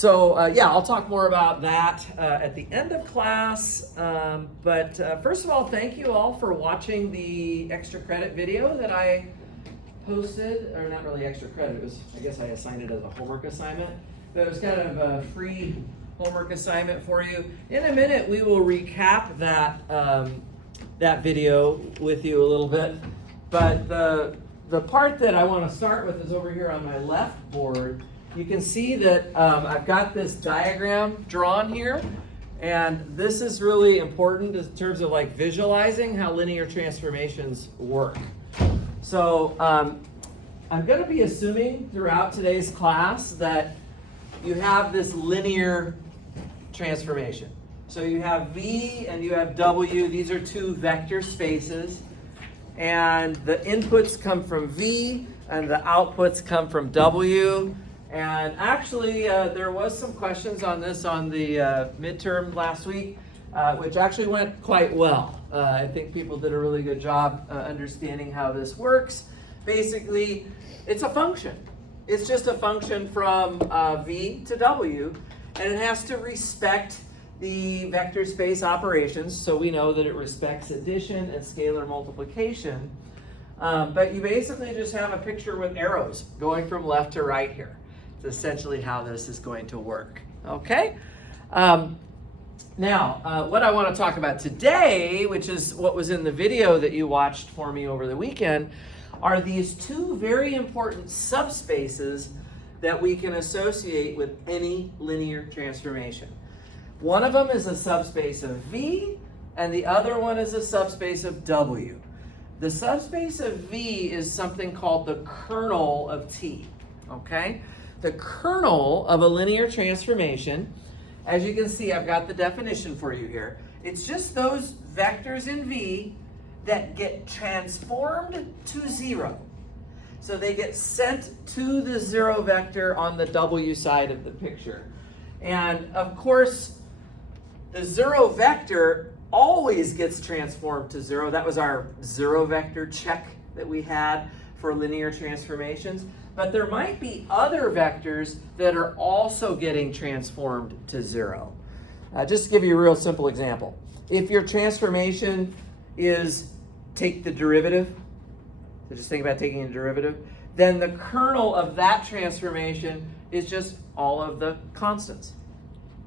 Yeah, I'll talk more about that at the end of class. But first of all, thank you all for watching the extra credit video that I posted, or not really extra credit, it was, I guess I assigned it as a homework assignment, but it was kind of a free homework assignment for you. In a minute, we will recap that, that video with you a little bit, but the part that I want to start with is over here on my left board. You can see that I've got this diagram drawn here, and this is really important in terms of like visualizing how linear transformations work. So I'm going to be assuming throughout today's class that you have this linear transformation. So you have V and you have W. These are two vector spaces. And the inputs come from V and the outputs come from W. And actually, there was some questions on this on the midterm last week, which actually went quite well. I think people did a really good job understanding how this works. Basically, it's a function. It's just a function from V to W, and it has to respect the vector space operations, so we know that it respects addition and scalar multiplication. But you basically just have a picture with arrows going from left to right here. It's essentially how this is going to work. Okay? Now, what I want to talk about today, which is what was in the video that you watched for me over the weekend, are these two very important subspaces that we can associate with any linear transformation. One of them is a subspace of V, and the other one is a subspace of W. The subspace of V is something called the kernel of T, okay? The kernel of a linear transformation, as you can see, I've got the definition for you here. It's just those vectors in V that get transformed to zero. So they get sent to the zero vector on the W side of the picture. And of course, the zero vector always gets transformed to zero. That was our zero vector check that we had for linear transformations. But there might be other vectors that are also getting transformed to zero. Just to give you a real simple example. If your transformation is take the derivative, so just think about taking a derivative, then the kernel of that transformation is just all of the constants.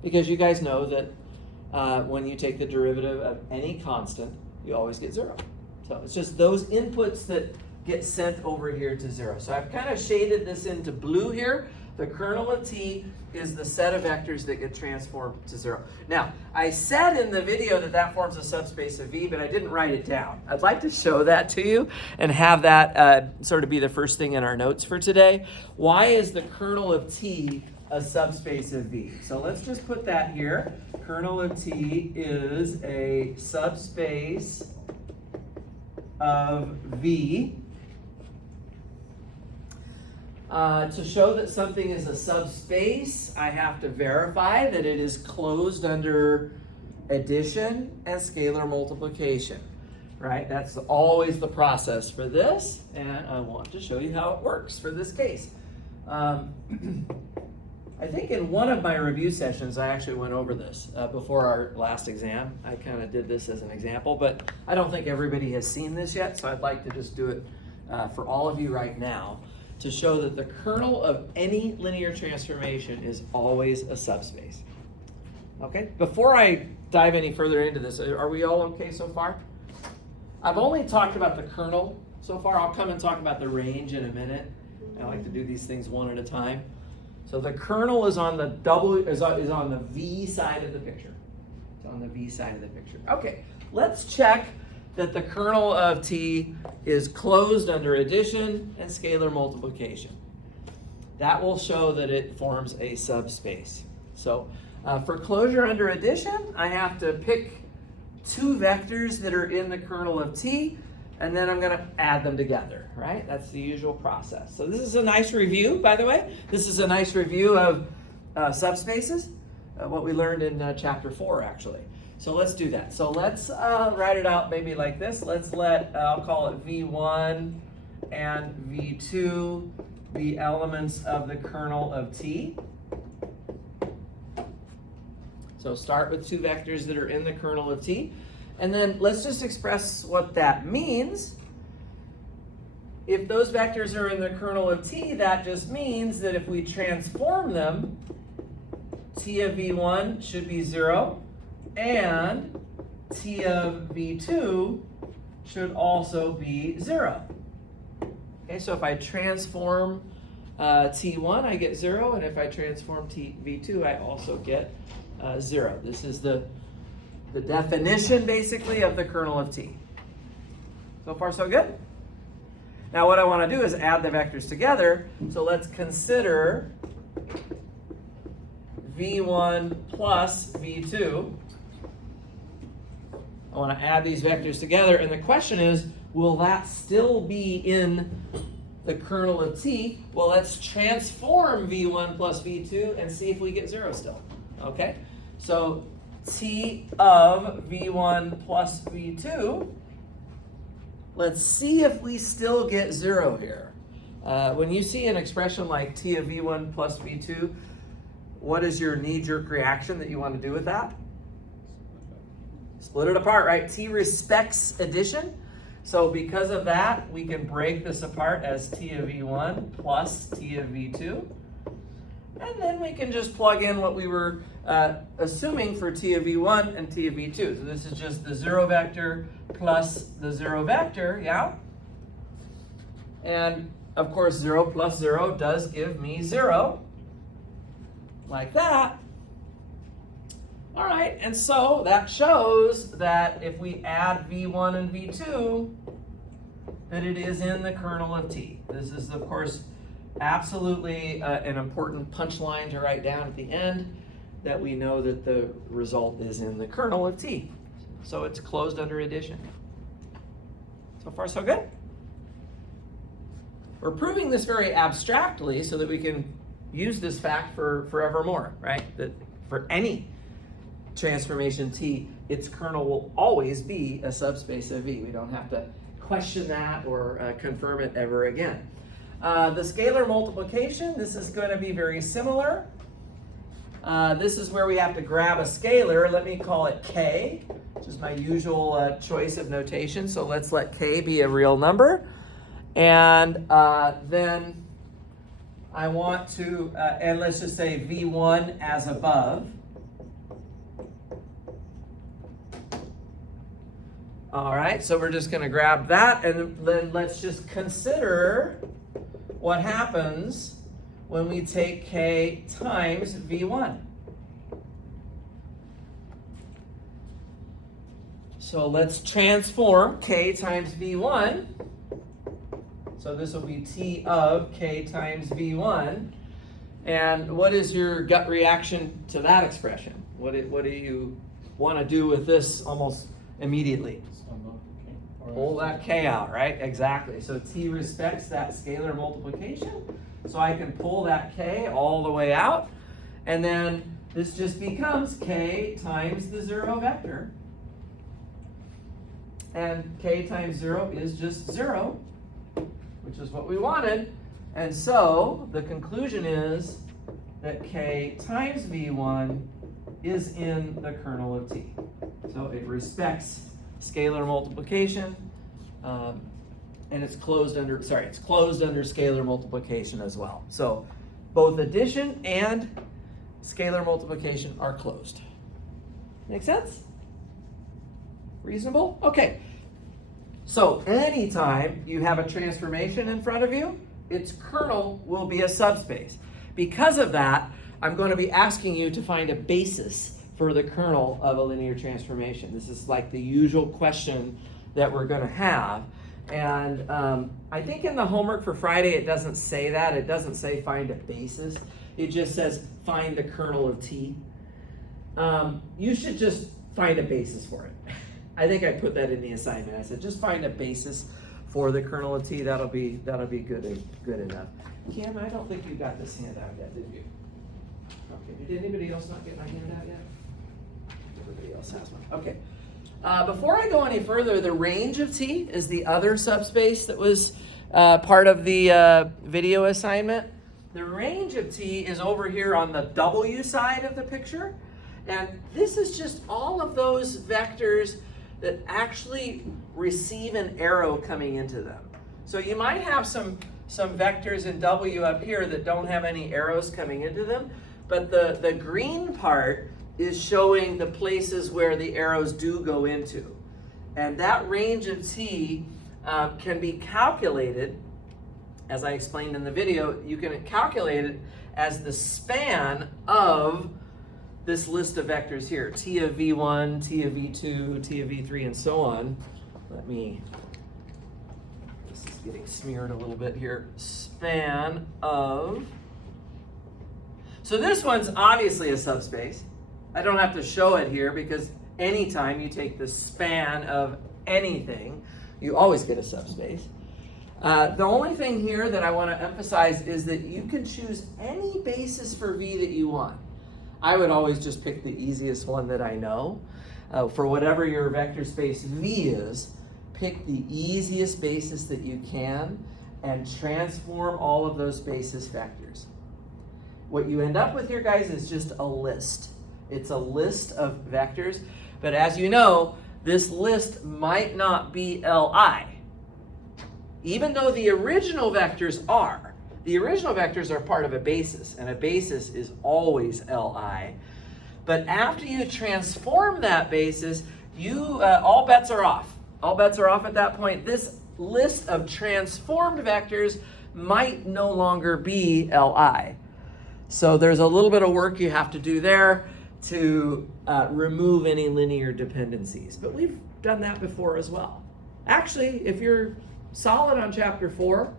Because you guys know that when you take the derivative of any constant, you always get zero. So it's just those inputs that get sent over here to zero. So I've kind of shaded this into blue here. The kernel of T is the set of vectors that get transformed to zero. Now, I said in the video that that forms a subspace of V, but I didn't write it down. I'd like to show that to you and have that sort of be the first thing in our notes for today. Why is the kernel of T a subspace of V? So let's just put that here. Kernel of T is a subspace of V. To show that something is a subspace, I have to verify that it is closed under addition and scalar multiplication, right? That's always the process for this, and I want to show you how it works for this case. I think in one of my review sessions, I actually went over this before our last exam. I kind of did this as an example, but I don't think everybody has seen this yet, so I'd like to just do it for all of you right now, to show that the kernel of any linear transformation is always a subspace. Okay? Before I dive any further into this, are we all okay so far? I've only talked about the kernel so far. I'll come and talk about the range in a minute. I like to do these things one at a time. So the kernel is on the is on the V side of the picture. It's on the V side of the picture. Okay, let's check that the kernel of T is closed under addition and scalar multiplication. That will show that it forms a subspace. So for closure under addition, I have to pick two vectors that are in the kernel of T, and then I'm going to add them together, right? That's the usual process. So this is a nice review, by the way. This is a nice review of subspaces, what we learned in chapter 4, actually. So let's do that. So let's write it out maybe like this. Let's let, I'll call it V1 and V2 be elements of the kernel of T. So start with two vectors that are in the kernel of T. And then let's just express what that means. If those vectors are in the kernel of T, that just means that if we transform them, T of V1 should be 0, and T of V2 should also be 0. Okay, so if I transform T1, I get 0, and if I transform V2, I also get 0. This is the definition, basically, of the kernel of T. So far, so good? Now, what I want to do is add the vectors together. So let's consider V1 plus V2. I want to add these vectors together, and the question is, will that still be in the kernel of T? Well, let's transform V1 plus V2 and see if we get 0 still. Okay? So T of V1 plus V2, let's see if we still get 0 here. When you see an expression like T of V1 plus V2, what is your knee-jerk reaction that you want to do with that? Split it apart, right? T respects addition. So because of that, we can break this apart as T of V1 plus T of V2. And then we can just plug in what we were assuming for T of V1 and T of V2. So this is just the 0 vector plus the 0 vector, yeah? And of course, 0 plus 0 does give me 0, like that. All right, and so that shows that if we add V1 and V2, that it is in the kernel of T. This is, of course, absolutely an important punchline to write down at the end, that we know that the result is in the kernel of T. So it's closed under addition. So far, so good? We're proving this very abstractly so that we can use this fact for forevermore, right? That for any transformation T, its kernel will always be a subspace of V. We don't have to question that or confirm it ever again. The scalar multiplication, this is going to be very similar. This is where we have to grab a scalar. Let me call it K, which is my usual choice of notation. So let's let K be a real number. And then I want to, and let's just say V1 as above. All right, so we're just going to grab that, and then let's just consider what happens when we take K times V1. So let's transform K times V1. So this will be T of K times V1. And what is your gut reaction to that expression? What do you want to do with this almost immediately? Pull that K out, right? Exactly. So T respects that scalar multiplication. So I can pull that K all the way out. And then this just becomes K times the 0 vector. And K times 0 is just 0, which is what we wanted. And so the conclusion is that K times V1 is in the kernel of T. So it respects scalar multiplication, and it's closed under scalar multiplication as well. So both addition and scalar multiplication are closed. Make sense? Reasonable? Okay. So anytime you have a transformation in front of you, its kernel will be a subspace. Because of that, I'm going to be asking you to find a basis for the kernel of a linear transformation. This is like the usual question that we're going to have. And I think in the homework for Friday, it doesn't say that. It doesn't say find a basis. It just says find the kernel of T. You should just find a basis for it. I think I put that in the assignment. I said just find a basis for the kernel of T. That'll be good enough. Kim, I don't think you got this handout yet, did you? Okay. Did anybody else not get my handout yet? Everybody else has one. Okay. Before I go any further, the range of T is the other subspace that was part of the video assignment. The range of T is over here on the W side of the picture. And this is just all of those vectors that actually receive an arrow coming into them. So you might have some vectors in W up here that don't have any arrows coming into them, but the green part is showing the places where the arrows do go into. And that range of t can be calculated, as I explained in the video. You can calculate it as the span of this list of vectors here, t of v1, t of v2, t of v3, and so on. This is getting smeared a little bit here. Span of, so this one's obviously a subspace. I don't have to show it here because anytime you take the span of anything, you always get a subspace. The only thing here that I want to emphasize is that you can choose any basis for v that you want. I would always just pick the easiest one that I know. For whatever your vector space v is, pick the easiest basis that you can and transform all of those basis vectors. What you end up with here, guys, is just a list. It's a list of vectors, but as you know, this list might not be Li. Even though the original vectors are. The original vectors are part of a basis, and a basis is always Li. But after you transform that basis, all bets are off. All bets are off at that point. This list of transformed vectors might no longer be Li. So there's a little bit of work you have to do there to remove any linear dependencies. But we've done that before as well. Actually, if you're solid on chapter 4,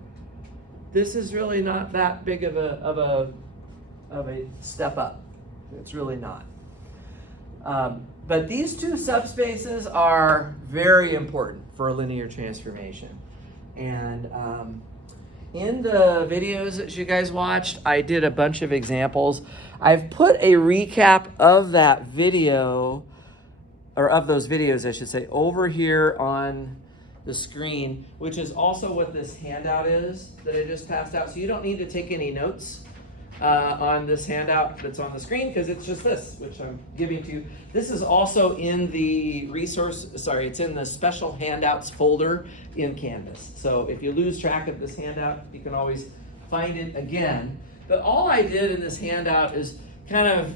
this is really not that big of a step up. It's really not. But these two subspaces are very important for a linear transformation. And in the videos that you guys watched, I did a bunch of examples. I've put a recap of that video, or of those videos, I should say, over here on the screen, which is also what this handout is that I just passed out. So you don't need to take any notes on this handout that's on the screen, because it's just this, which I'm giving to you. This is also in the it's in the special handouts folder in Canvas. So if you lose track of this handout, you can always find it again. But all I did in this handout is kind of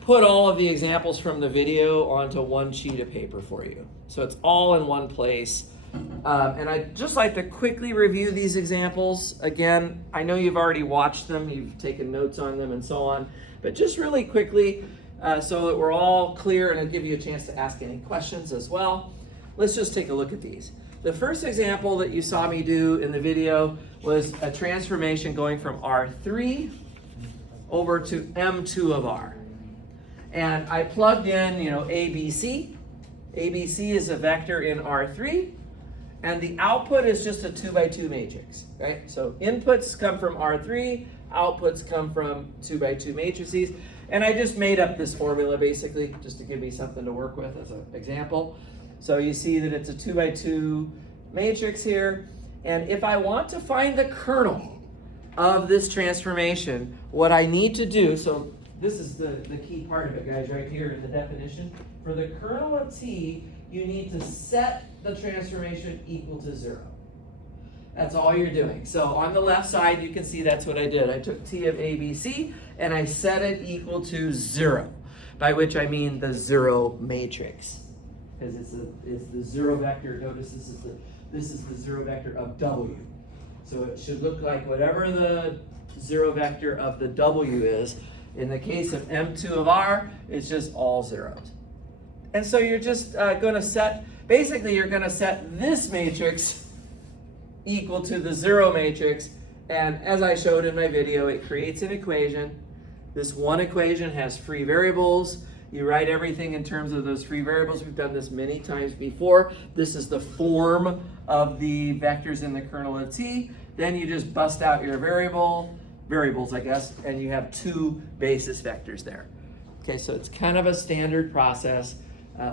put all of the examples from the video onto one sheet of paper for you. So it's all in one place. And I'd just like to quickly review these examples. Again, I know you've already watched them, you've taken notes on them and so on, but just really quickly so that we're all clear, and I'll give you a chance to ask any questions as well. Let's just take a look at these. The first example that you saw me do in the video was a transformation going from R3 over to M2 of R. And I plugged in, ABC. ABC is a vector in R3. And the output is just a 2x2 matrix, right? So inputs come from R3, outputs come from 2x2 matrices. And I just made up this formula basically just to give me something to work with as an example. So you see that it's a 2x2 matrix here. And if I want to find the kernel of this transformation, what I need to do, so this is the key part of it, guys, right here in the definition. For the kernel of t, you need to set the transformation equal to 0. That's all you're doing. So on the left side, you can see that's what I did. I took t of ABC and I set it equal to 0, by which I mean the 0 matrix. Because it's the 0 vector. Notice this is the 0 vector of W. So it should look like whatever the 0 vector of the W is. In the case of M2 of R, it's just all zeros. And so you're just going to set, basically you're going to set this matrix equal to the 0 matrix. And as I showed in my video, it creates an equation. This one equation has free variables. You write everything in terms of those free variables. We've done this many times before. This is the form of the vectors in the kernel of t. Then you just bust out your variables, I guess, and you have two basis vectors there. Okay, so it's kind of a standard process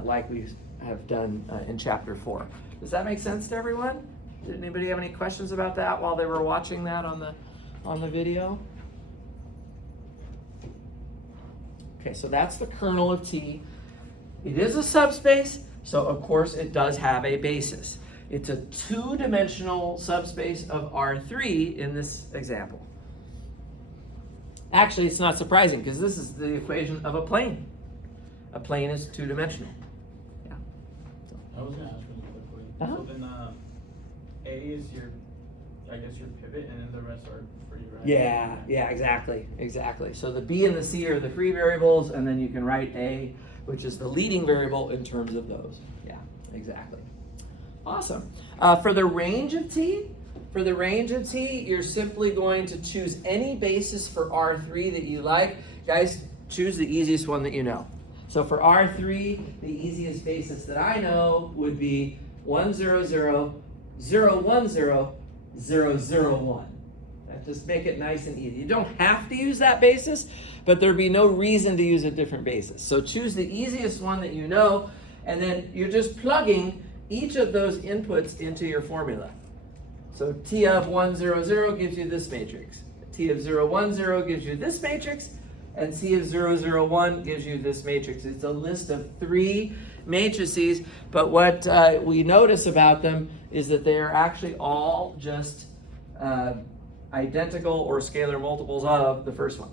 like we have done in chapter 4. Does that make sense to everyone? Did anybody have any questions about that while they were watching that on the video? Okay, so that's the kernel of T. It is a subspace, so of course it does have a basis. It's a two-dimensional subspace of R3 in this example. Actually, it's not surprising because this is the equation of a plane. A plane is two-dimensional. Yeah. So. I was going to ask really quickly. Uh-huh. So then A is your, I guess, your pivot, and then the rest are free, right? Yeah, exactly. So the B and the C are the free variables, and then you can write A, which is the leading variable in terms of those. Yeah, exactly. Awesome. For the range of T, you're simply going to choose any basis for R3 that you like. Guys, choose the easiest one that you know. So for R3, the easiest basis that I know would be 1, 0, 0, 0, 1, 0, 0, 0, 1. Just make it nice and easy. You don't have to use that basis, but there'd be no reason to use a different basis. So choose the easiest one that you know, and then you're just plugging each of those inputs into your formula. So T of 1, 0, 0 gives you this matrix. T of 0, 1, 0 gives you this matrix, and C of 0, 0, 1 gives you this matrix. It's a list of 3 matrices, but what we notice about them is that they are actually all just identical or scalar multiples of the first one.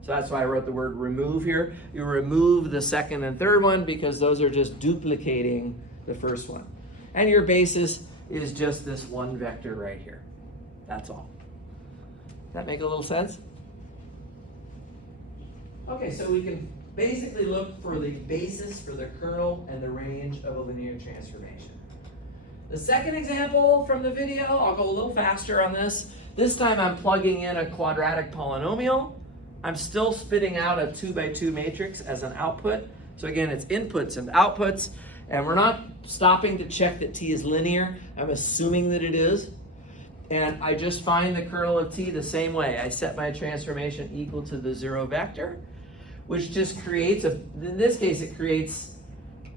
So that's why I wrote the word remove here. You remove the second and third one because those are just duplicating the first one. And your basis is just this one vector right here. That's all. Does that make a little sense? Okay, so we can basically look for the basis for the kernel and the range of a linear transformation. The second example from the video, I'll go a little faster on this. This time I'm plugging in a quadratic polynomial. I'm still spitting out a 2 by 2 matrix as an output. So again, it's inputs and outputs, and we're not stopping to check that T is linear. I'm assuming that it is. And I just find the kernel of T the same way. I set my transformation equal to the 0 vector, which just creates in this case it creates,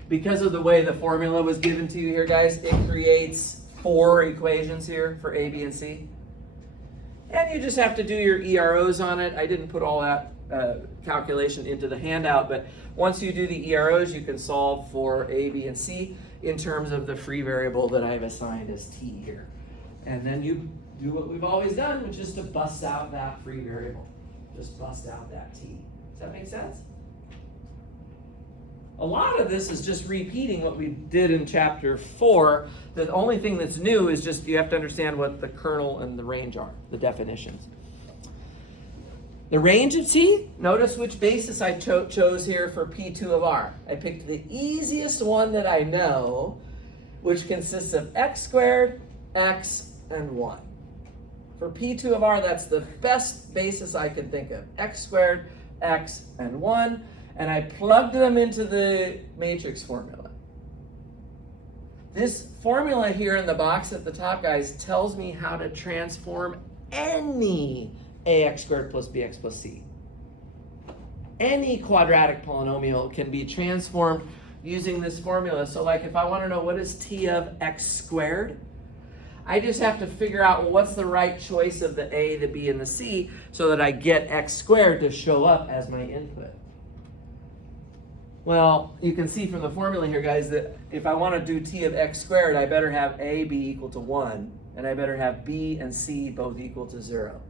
because of the way the formula was given to you here, guys, it creates 4 equations here for A, B, and C. And you just have to do your EROs on it. I didn't put all that calculation into the handout, but once you do the EROs, you can solve for A, B, and C in terms of the free variable that I've assigned as T here. And then you do what we've always done, which is to bust out that free variable. Just bust out that T. Does that make sense? A lot of this is just repeating what we did in chapter 4. The only thing that's new is just you have to understand what the kernel and the range are, the definitions. The range of T, notice which basis I chose here for P2 of R. I picked the easiest one that I know, which consists of x squared, x, and 1. For P2 of R, that's the best basis I could think of. X squared, x, and 1. And I plugged them into the matrix formula. This formula here in the box at the top, guys, tells me how to transform any ax squared plus bx plus c. Any quadratic polynomial can be transformed using this formula. So like if I want to know what is T of x squared, I just have to figure out, well, what's the right choice of the a, the b, and the c so that I get x squared to show up as my input. Well, you can see from the formula here, guys, that if I want to do T of x squared, I better have a be equal to 1, and I better have b and c both equal to 0.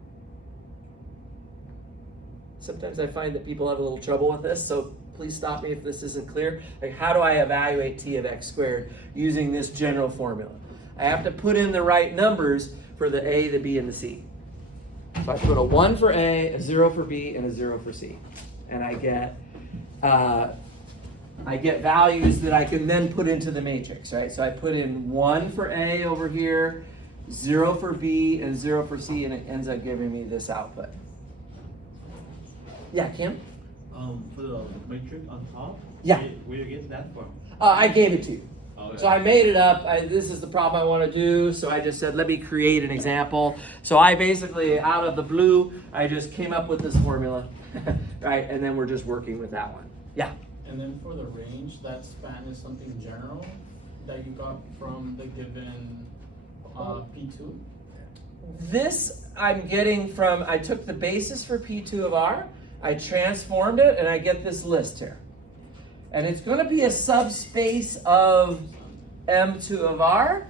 Sometimes I find that people have a little trouble with this, so please stop me if this isn't clear. Like, how do I evaluate T of x squared using this general formula? I have to put in the right numbers for the a, the b, and the c. So I put a 1 for a, a 0 for b, and a 0 for c. And I get values that I can then put into the matrix, right? So I put in 1 for A over here, 0 for B, and 0 for C, and it ends up giving me this output. Yeah, Kim? For the matrix on top? Yeah. Where you get that from? I gave it to you. Okay. So I made it up. This is the problem I want to do, so I just said, let me create an example. So I basically, out of the blue, I just came up with this formula, right? And then we're just working with that one. Yeah. And then for the range, that span is something general that you got from the given P2? This I'm getting from, I took the basis for P2 of R, I transformed it, and I get this list here. And it's going to be a subspace of M2 of R,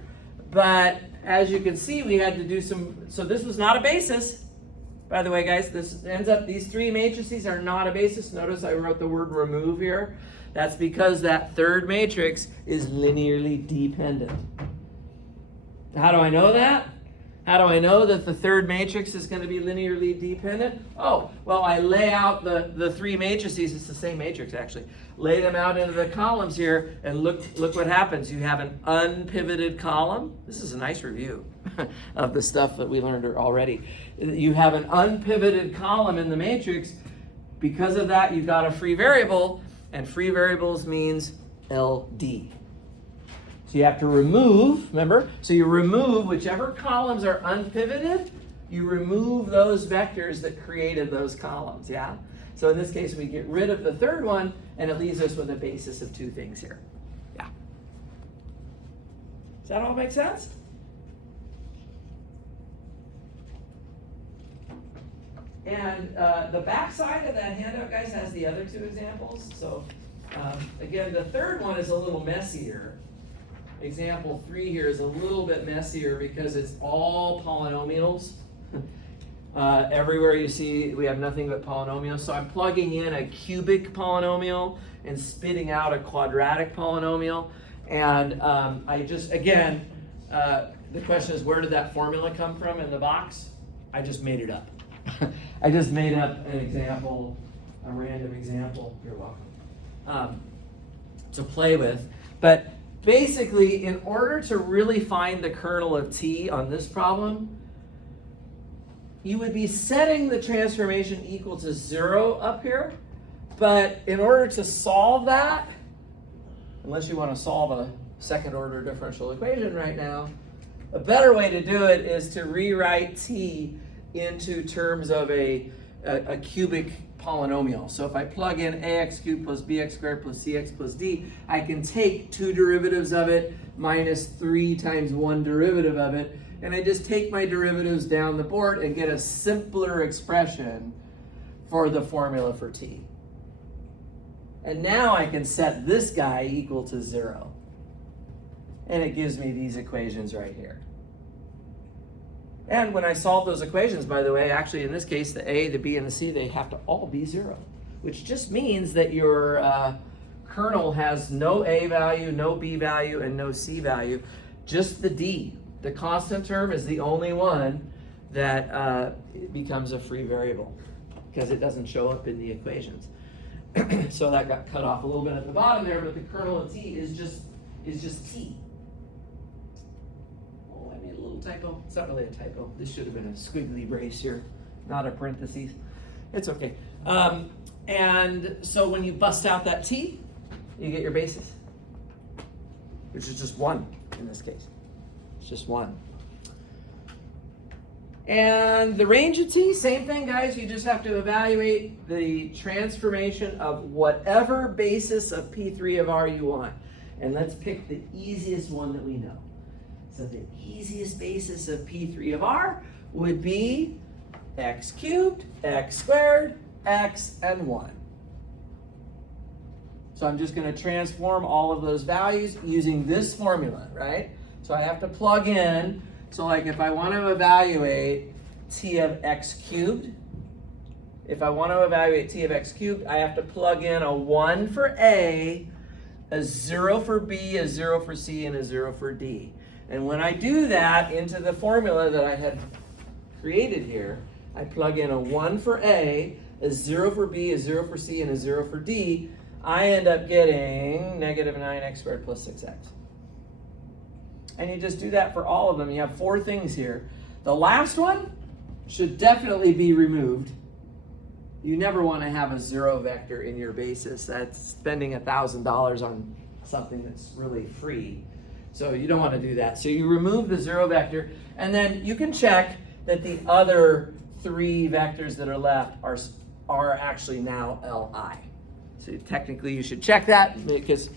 but as you can see, we had to do so this was not a basis. By the way, guys, this ends up, these three matrices are not a basis. Notice I wrote the word remove here. That's because that third matrix is linearly dependent. How do I know that? How do I know that the third matrix is going to be linearly dependent? Oh, well, I lay out the three matrices. It's the same matrix, actually. Lay them out into the columns here, and look what happens. You have an unpivoted column. This is a nice review of the stuff that we learned already. You have an unpivoted column in the matrix. Because of that, you've got a free variable, and free variables means LD. So you have to remove, remember? So you remove whichever columns are unpivoted, you remove those vectors that created those columns, yeah? So in this case, we get rid of the third one, and it leaves us with a basis of two things here. Yeah. Does that all make sense? And the back side of that handout, guys, has the other two examples. So again, the third one is a little messier. Example 3 here is a little bit messier because it's all polynomials. Everywhere you see, we have nothing but polynomials. So I'm plugging in a cubic polynomial and spitting out a quadratic polynomial. And I just, again, the question is, where did that formula come from in the box? I just made it up. I just made up an example, a random example. You're welcome. To play with. But basically, in order to really find the kernel of t on this problem, you would be setting the transformation equal to 0 up here. But in order to solve that, unless you want to solve a second order differential equation right now, a better way to do it is to rewrite t into terms of a cubic polynomial. So if I plug in ax cubed plus bx squared plus cx plus d, I can take two derivatives of it minus 3 times one derivative of it, and I just take my derivatives down the board and get a simpler expression for the formula for t. And now I can set this guy equal to 0. And it gives me these equations right here. And when I solve those equations, by the way, actually in this case, the a, the b, and the c, they have to all be 0, which just means that your kernel has no a value, no b value, and no c value, just the d. The constant term is the only one that it becomes a free variable because it doesn't show up in the equations. So that got cut off a little bit at the bottom there, but the kernel of t is just t. Oh, I made a little typo. It's not really a typo. This should have been a squiggly brace here, not a parentheses. It's okay. And so when you bust out that t, you get your basis, which is just 1 in this case. It's just 1. And the range of t, same thing, guys. You just have to evaluate the transformation of whatever basis of P3 of R you want. And let's pick the easiest one that we know. So the easiest basis of P3 of R would be x cubed, x squared, x, and 1. So I'm just going to transform all of those values using this formula, right? So I have to plug in. So like if I want to evaluate t of x cubed, I have to plug in a 1 for a 0 for b, a 0 for c, and a 0 for d. And when I do that into the formula that I had created here, I plug in a 1 for a 0 for b, a 0 for c, and a 0 for d, I end up getting negative 9x squared plus 6x. And you just do that for all of them. You have 4 things here. The last one should definitely be removed. You never want to have a 0 vector in your basis. That's spending $1,000 on something that's really free. So you don't want to do that. So you remove the 0 vector, and then you can check that the other 3 vectors that are left are actually now Li. So technically you should check that, because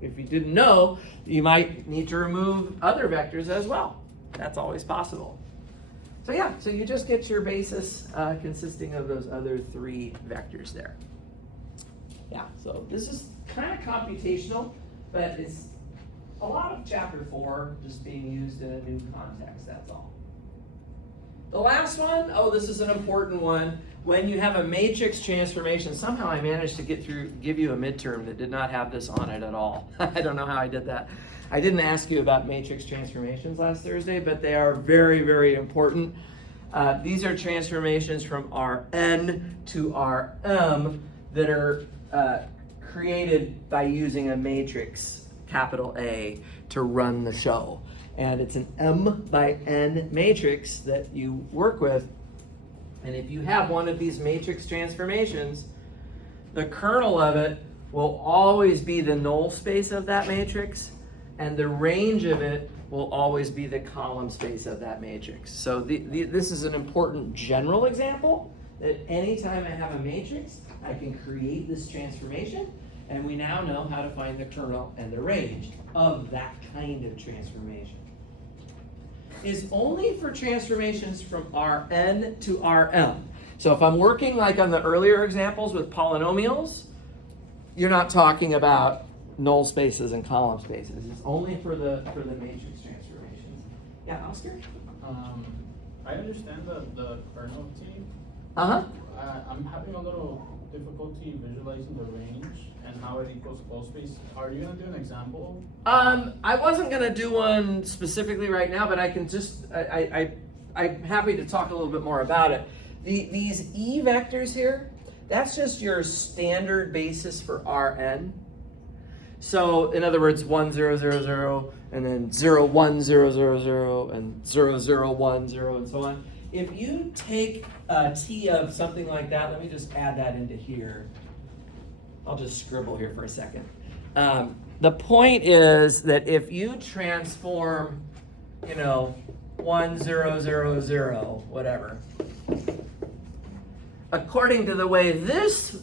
if you didn't know, you might need to remove other vectors as well. That's always possible. So yeah, so you just get your basis consisting of those other three vectors there. Yeah, so this is kind of computational, but it's a lot of chapter 4 just being used in a new context, that's all. The last one, oh, this is an important one. When you have a matrix transformation, somehow I managed to give you a midterm that did not have this on it at all. I don't know how I did that. I didn't ask you about matrix transformations last Thursday, but they are very, very important. These are transformations from Rn to Rm that are created by using a matrix, capital A, to run the show. And it's an M by N matrix that you work with. And if you have one of these matrix transformations, the kernel of it will always be the null space of that matrix, and the range of it will always be the column space of that matrix. So this is an important general example that anytime I have a matrix, I can create this transformation, and we now know how to find the kernel and the range of that kind of transformation. Is only for transformations from Rn to Rm. So if I'm working like on the earlier examples with polynomials, you're not talking about null spaces and column spaces. It's only for the matrix transformations. Yeah, Oscar? I understand the kernel T. Uh-huh. I'm having a little difficulty visualizing the range and how it equals closed space. Are you gonna do an example? I wasn't gonna do one specifically right now, but I can just, I'm happy to talk a little bit more about it. These E vectors here, that's just your standard basis for Rn. So in other words, 1, 0, 0, 0, and then 0, 1, 0, 0, 0, and 0, 0, 1, 0, and so on. If you take a T of something like that, let me just add that into here. I'll just scribble here for a second. The point is that if you transform, 1, 0, 0, 0, whatever, according to the way this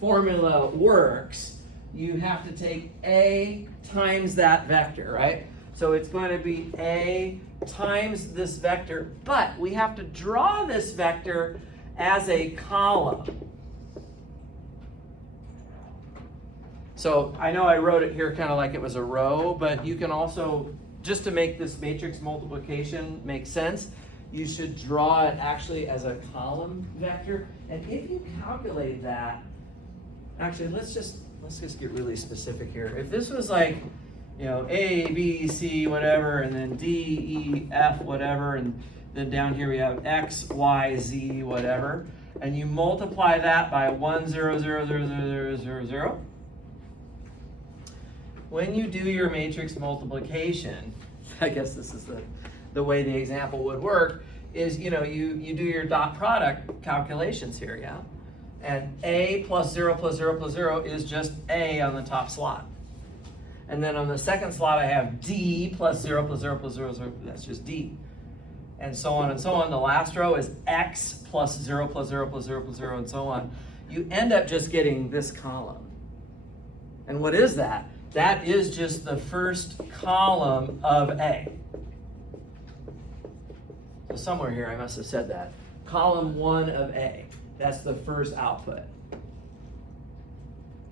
formula works, you have to take A times that vector, right? So it's going to be A times this vector, but we have to draw this vector as a column. So I know I wrote it here kind of like it was a row, but you can also, just to make this matrix multiplication make sense, you should draw it actually as a column vector. And if you calculate that, actually let's just get really specific here. If this was like, A, B, C, whatever, and then D, E, F, whatever, and then down here we have X, Y, Z, whatever, and you multiply that by 1, 0, 0, 0, 0, 0, 0, 0. When you do your matrix multiplication, I guess this is the way the example would work, is you do your dot product calculations here, yeah? And A plus 0 plus 0 plus 0 is just A on the top slot. And then on the second slot I have D plus 0 plus 0 plus 0, 0, that's just D. And so on and so on. The last row is X plus 0 plus 0 plus 0 plus 0 and so on. You end up just getting this column. And what is that? That is just the first column of A. So somewhere here I must have said that. Column 1 of A. That's the first output.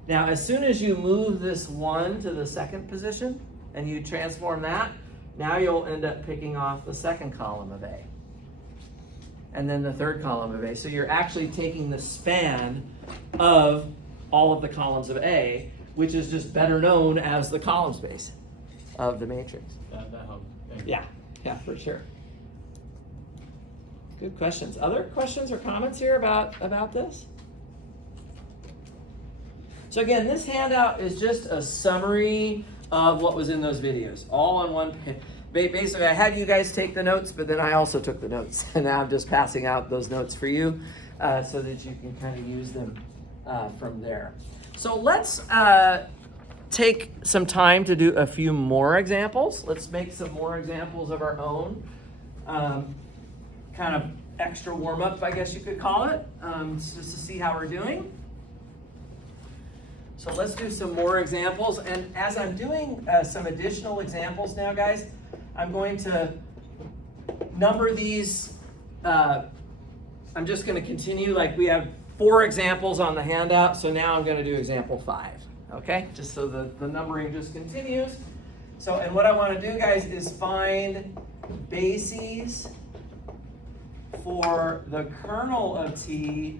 Now, as soon as you move this 1 to the second position and you transform that, now you'll end up picking off the second column of A. And then the third column of A. So you're actually taking the span of all of the columns of A, which is just better known as the column space of the matrix. That helped. Thank you. Yeah, for sure. Good questions. Other questions or comments here about this? So again, this handout is just a summary of what was in those videos, all on one page. Basically, I had you guys take the notes, but then I also took the notes. And now I'm just passing out those notes for you so that you can kind of use them from there. So let's take some time to do a few more examples. Let's make some more examples of our own. Kind of extra warm-up, I guess you could call it, just to see how we're doing. So let's do some more examples. And as I'm doing some additional examples now, guys, I'm going to number these I'm just going to continue. Like we have 4 examples on the handout, so now I'm going to do example 5. Okay, just so the numbering just continues. So, and what I want to do, guys, is find bases for the kernel of t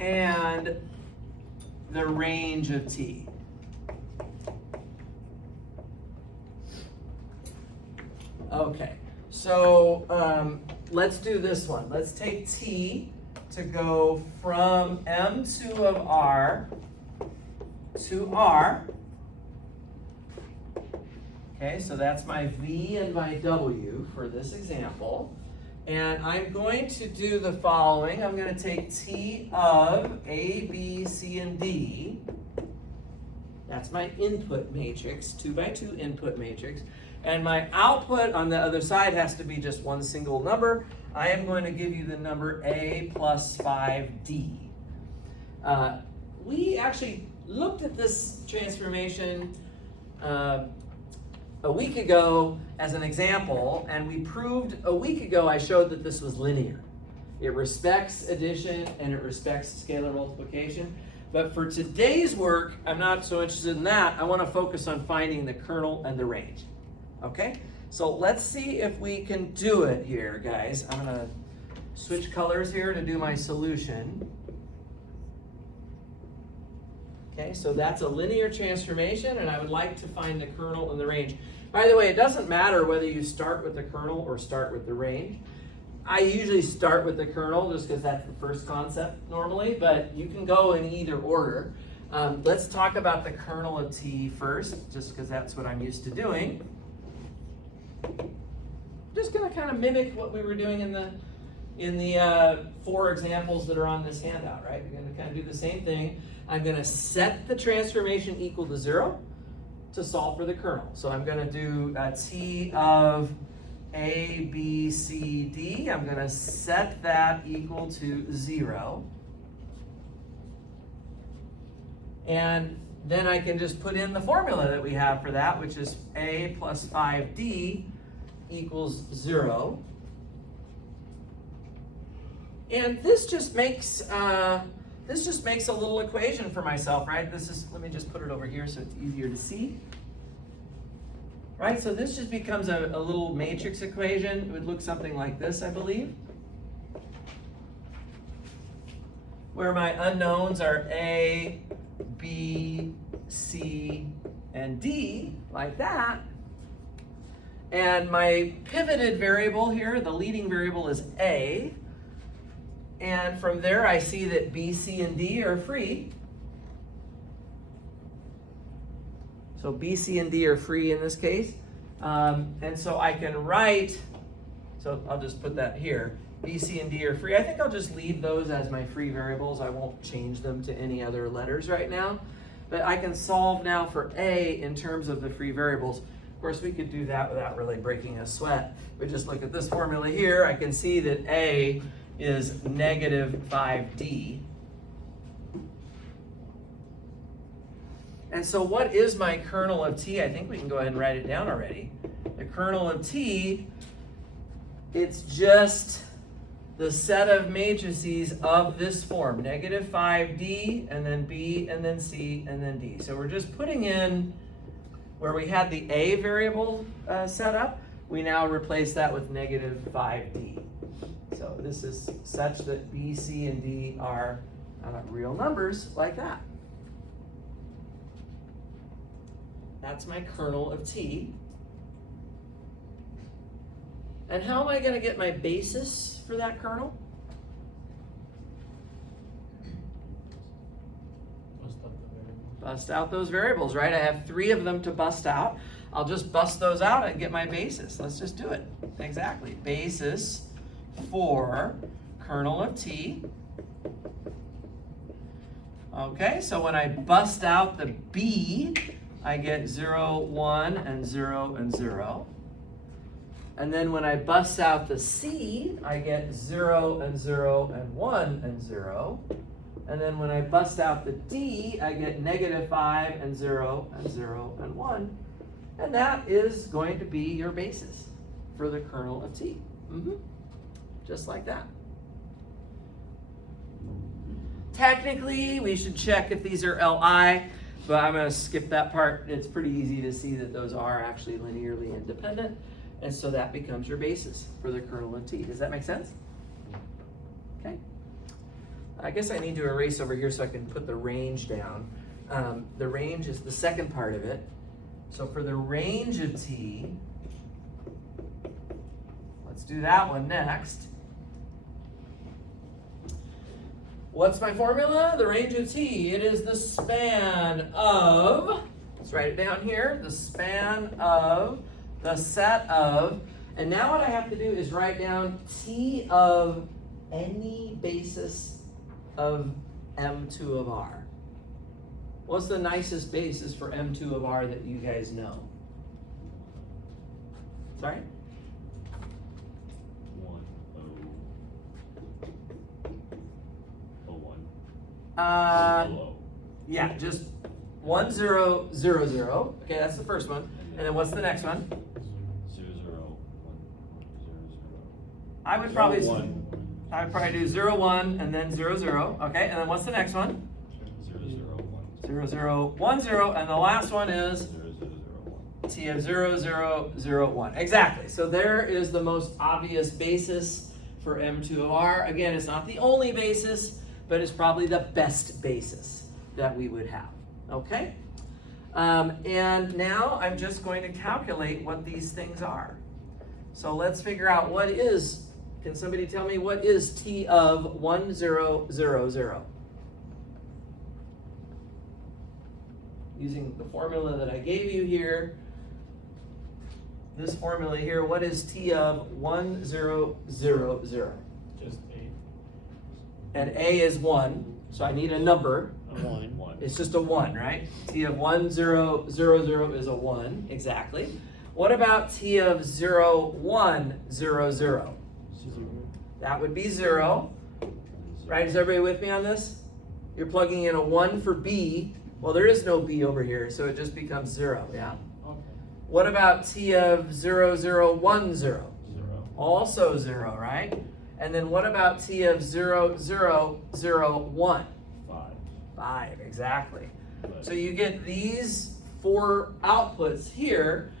and the range of t. Okay, so let's do this one. Let's take t to go from M2 of r to r. Okay, so that's my v and my w for this example. And I'm going to do the following. I'm going to take t of a, b, c, and d. That's my input matrix, 2 by 2 input matrix. And my output on the other side has to be just one single number. I am going to give you the number a plus 5d. We actually looked at this transformation a week ago as an example, and we proved a week ago I showed that this was linear. It respects addition and it respects scalar multiplication. But for today's work, I'm not so interested in that. I want to focus on finding the kernel and the range. Okay? So let's see if we can do it here, guys. I'm going to switch colors here to do my solution. Okay, so that's a linear transformation, and I would like to find the kernel and the range. By the way, it doesn't matter whether you start with the kernel or start with the range. I usually start with the kernel just because that's the first concept normally, but you can go in either order. Let's talk about the kernel of t first, just because that's what I'm used to doing. Just going to kind of mimic what we were doing in the 4 examples that are on this handout, right? We're going to kind of do the same thing. I'm going to set the transformation equal to 0 to solve for the kernel. So I'm going to do t of a, b, c, d. I'm going to set that equal to 0. And then I can just put in the formula that we have for that, which is a plus 5d equals 0. And this just makes a little equation for myself, right? Let me just put it over here so it's easier to see. Right, so this just becomes a little matrix equation. It would look something like this, I believe. Where my unknowns are A, B, C, and D, like that. And my pivoted variable here, the leading variable, is A. And from there I see that B, C, and D are free. So B, C, and D are free in this case. And so I can write, so I'll just put that here. B, C, and D are free. I think I'll just leave those as my free variables. I won't change them to any other letters right now. But I can solve now for A in terms of the free variables. Of course, we could do that without really breaking a sweat. We just look at this formula here. I can see that A is negative 5D. And so what is my kernel of t? I think we can go ahead and write it down already. The kernel of t, it's just the set of matrices of this form, negative 5d, and then b, and then c, and then d. So we're just putting in where we had the a variable set up, we now replace that with negative 5d. So this is such that b, c, and d are real numbers like that. That's my kernel of t. And how am I going to get my basis for that kernel? Bust out those variables, right? I have 3 of them to bust out. I'll just bust those out and get my basis. Let's just do it. Exactly. Basis for kernel of t. Okay, so when I bust out the b, I get 0, 1, and 0, and 0. And then when I bust out the c, I get 0, and 0, and 1, and 0. And then when I bust out the d, I get negative 5, and 0, and 0, and 1. And that is going to be your basis for the kernel of t. just like that. Technically, we should check if these are Li, but I'm going to skip that part. It's pretty easy to see that those are actually linearly independent, and so that becomes your basis for the kernel of T. Does that make sense? Okay. I guess I need to erase over here so I can put the range down. The range is the second part of it. So for the range of T, let's do that one next. What's my formula? The range of T. It is the span of, let's write it down here, the span of the set of, and now what I have to do is write down T of any basis of M2 of R. What's the nicest basis for M2 of R that you guys know? Sorry? 1, Yeah, just 1, 0, 0, 0. Okay, that's the first one. And then what's the next one? 0, 0, 1, 0, 0. I would probably do 0, 1, and then 0, 0. Okay, and then what's the next one? 0, 0, 1. 0, 0, 1, 0, and the last one is 0, 0, 0, 1. T of 0, 0, 0, 1. Exactly. So there is the most obvious basis for M2 of R. Again, it's not the only basis, but it's probably the best basis that we would have. Okay? And now I'm just going to calculate what these things are. So let's figure out what is, can somebody tell me what is T of 1, 0, 0, 0? Using the formula that I gave you here, this formula here, what is T of 1, 0, 0, 0? Just A. And A is 1, so I need a number. 1. It's just a 1, right? T of 1, 0, 0, 0 is a 1, exactly. What about T of 0, 1, 0, 0? That would be 0, right? Is everybody with me on this? You're plugging in a 1 for B. Well, there is no B over here, so it just becomes 0, yeah? Okay. What about T of 0, 0, 1, 0? 0. Also 0, right? And then what about T of 0, 0, 0, 1? 5. 5, exactly. So you get these 4 outputs here,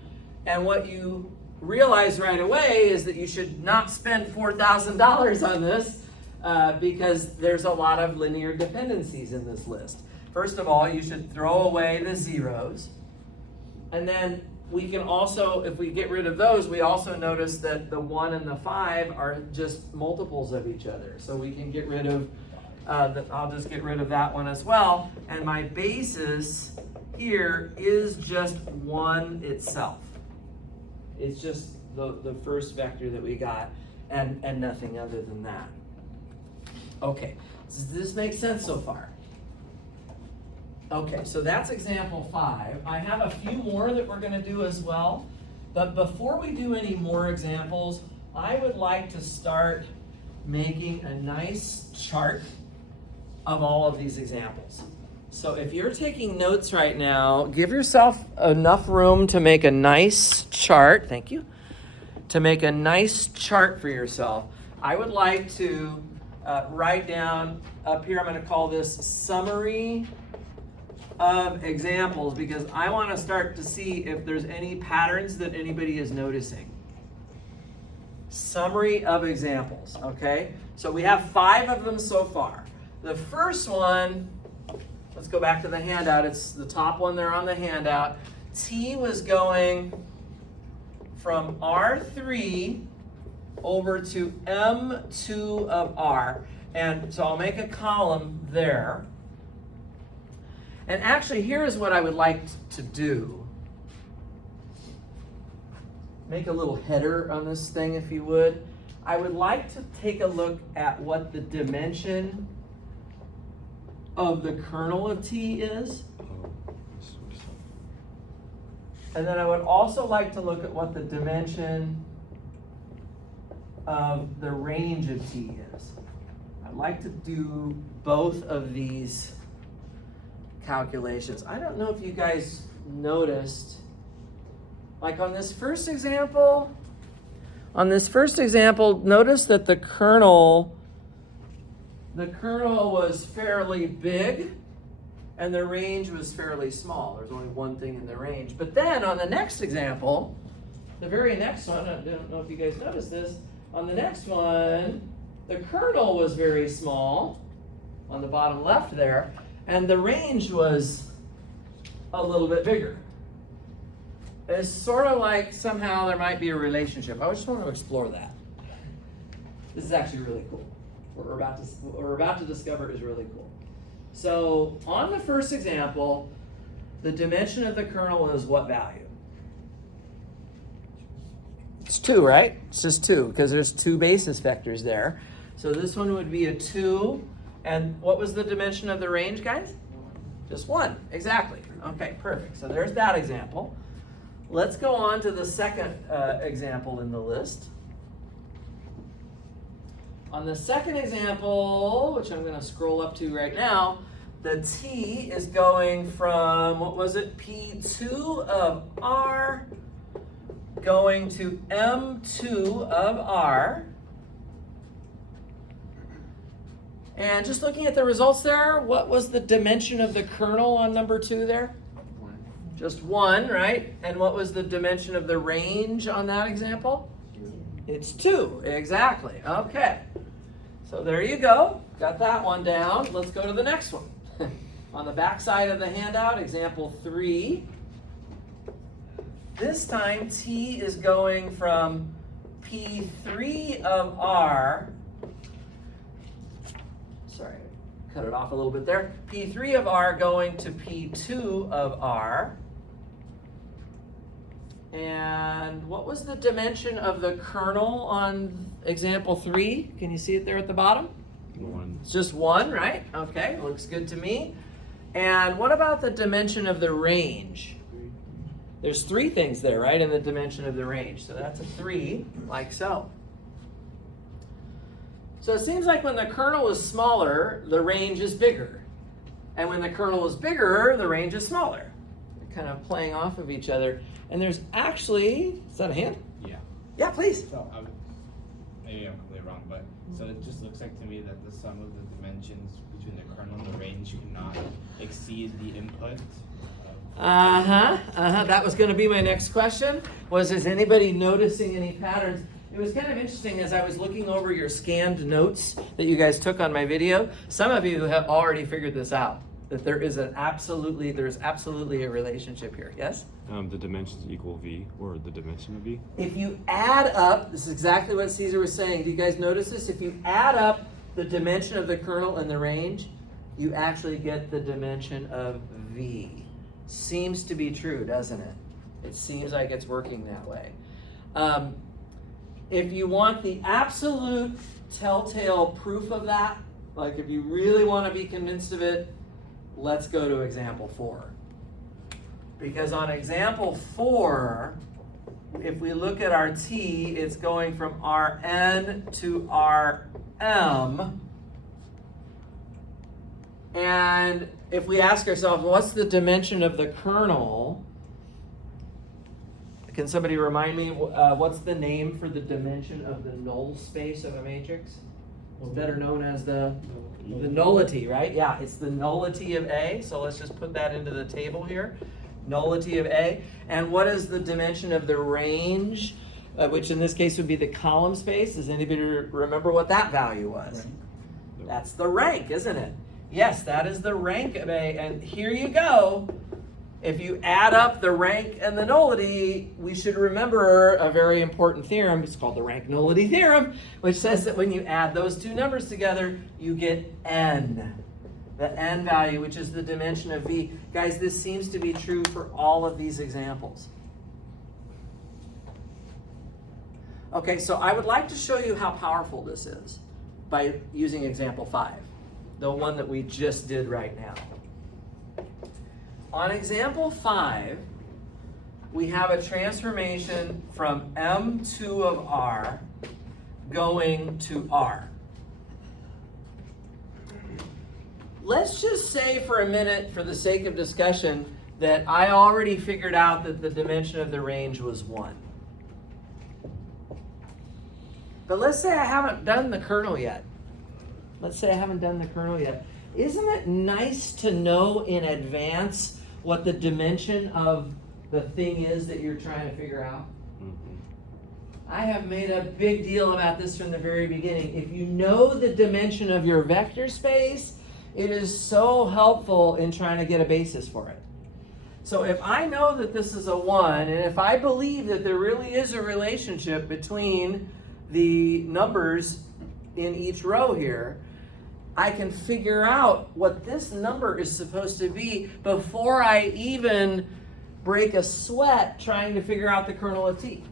and what you realize right away is that you should not spend $4,000 on this because there's a lot of linear dependencies in this list. First of all, you should throw away the zeros, and then we can also, if we get rid of those, we also notice that the 1 and the 5 are just multiples of each other. So we can get rid of, I'll just get rid of that one as well. And my basis here is just 1 itself. It's just the first vector that we got and nothing other than that. Okay, does this make sense so far? Okay, so that's example 5. I have a few more that we're going to do as well. But before we do any more examples, I would like to start making a nice chart of all of these examples. So if you're taking notes right now, give yourself enough room to make a nice chart. Thank you. To make a nice chart for yourself. I would like to write down up here, I'm going to call this summary of examples because I want to start to see if there's any patterns that anybody is noticing. Summary of examples, okay? So we have 5 of them so far. The first one, let's go back to the handout. It's the top one there on the handout. T was going from R3 over to M2 of R. And so I'll make a column there. And actually, here is what I would like to do. Make a little header on this thing, if you would. I would like to take a look at what the dimension of the kernel of T is. And then I would also like to look at what the dimension of the range of T is. I'd like to do both of these calculations. I don't know if you guys noticed, like on this first example, On this first example, notice that the kernel was fairly big and the range was fairly small. There's only one thing in the range. But then on the next example, the very next one, I don't know if you guys noticed this, on the next one, the kernel was very small on the bottom left there, and the range was a little bit bigger. It's sort of like somehow there might be a relationship. I just want to explore that. This is actually really cool. What we're about to discover is really cool. So on the first example, the dimension of the kernel is what value? It's 2, right? It's just 2 because there's 2 basis vectors there. So this one would be a 2. And what was the dimension of the range, guys? Just 1, exactly. Okay, perfect. So there's that example. Let's go on to the second example in the list. On the second example, which I'm going to scroll up to right now, the t is going from, what was it, P2 of r going to M2 of r. And just looking at the results there, what was the dimension of the kernel on number 2 there? 1. Just 1, right? And what was the dimension of the range on that example? 2. It's 2, exactly. Okay. So there you go. Got that one down. Let's go to the next one. On the back side of the handout, example 3. This time t is going from P3 of r. Sorry, cut it off a little bit there. P3 of r going to P2 of r. And what was the dimension of the kernel on example 3? Can you see it there at the bottom? 1. It's just 1, right? Okay, looks good to me. And what about the dimension of the range? There's 3 things there, right, in the dimension of the range. So that's a 3, like so. So it seems like when the kernel is smaller, the range is bigger. And when the kernel is bigger, the range is smaller. They're kind of playing off of each other. And there's actually, is that a hand? Yeah. Yeah, please. So maybe I'm completely wrong, but so it just looks like to me that the sum of the dimensions between the kernel and the range cannot exceed the input. That was going to be my next question. Is anybody noticing any patterns? It was kind of interesting as I was looking over your scanned notes that you guys took on my video. Some of you have already figured this out, that there's absolutely a relationship here. Yes? The dimensions equal v, or the dimension of v. If you add up, this is exactly what Caesar was saying. Do you guys notice this? If you add up the dimension of the kernel and the range, you actually get the dimension of v. Seems to be true, doesn't it? It seems like it's working that way. If you want the absolute telltale proof of that, like if you really want to be convinced of it, let's go to example 4. Because on example 4, if we look at our t, it's going from Rn to Rm. And if we ask ourselves, what's the dimension of the kernel? Can somebody remind me, what's the name for the dimension of the null space of a matrix? It's better known as the nullity, right? Yeah, it's the nullity of A. So let's just put that into the table here. Nullity of A. And what is the dimension of the range, which in this case would be the column space? Does anybody remember what that value was? That's the rank, isn't it? Yes, that is the rank of A. And here you go. If you add up the rank and the nullity, we should remember a very important theorem. It's called the rank nullity theorem, which says that when you add those two numbers together, you get n. The n value, which is the dimension of V. Guys, this seems to be true for all of these examples. Okay, so I would like to show you how powerful this is by using example 5, the one that we just did right now. On example 5, we have a transformation from M2 of R going to R. Let's just say for a minute, for the sake of discussion, that I already figured out that the dimension of the range was 1. But let's say I haven't done the kernel yet. Isn't it nice to know in advance what the dimension of the thing is that you're trying to figure out? I have made a big deal about this from the very beginning. If you know the dimension of your vector space, it is so helpful in trying to get a basis for it. So if I know that this is a 1, and if I believe that there really is a relationship between the numbers in each row here, I can figure out what this number is supposed to be before I even break a sweat trying to figure out the kernel of t.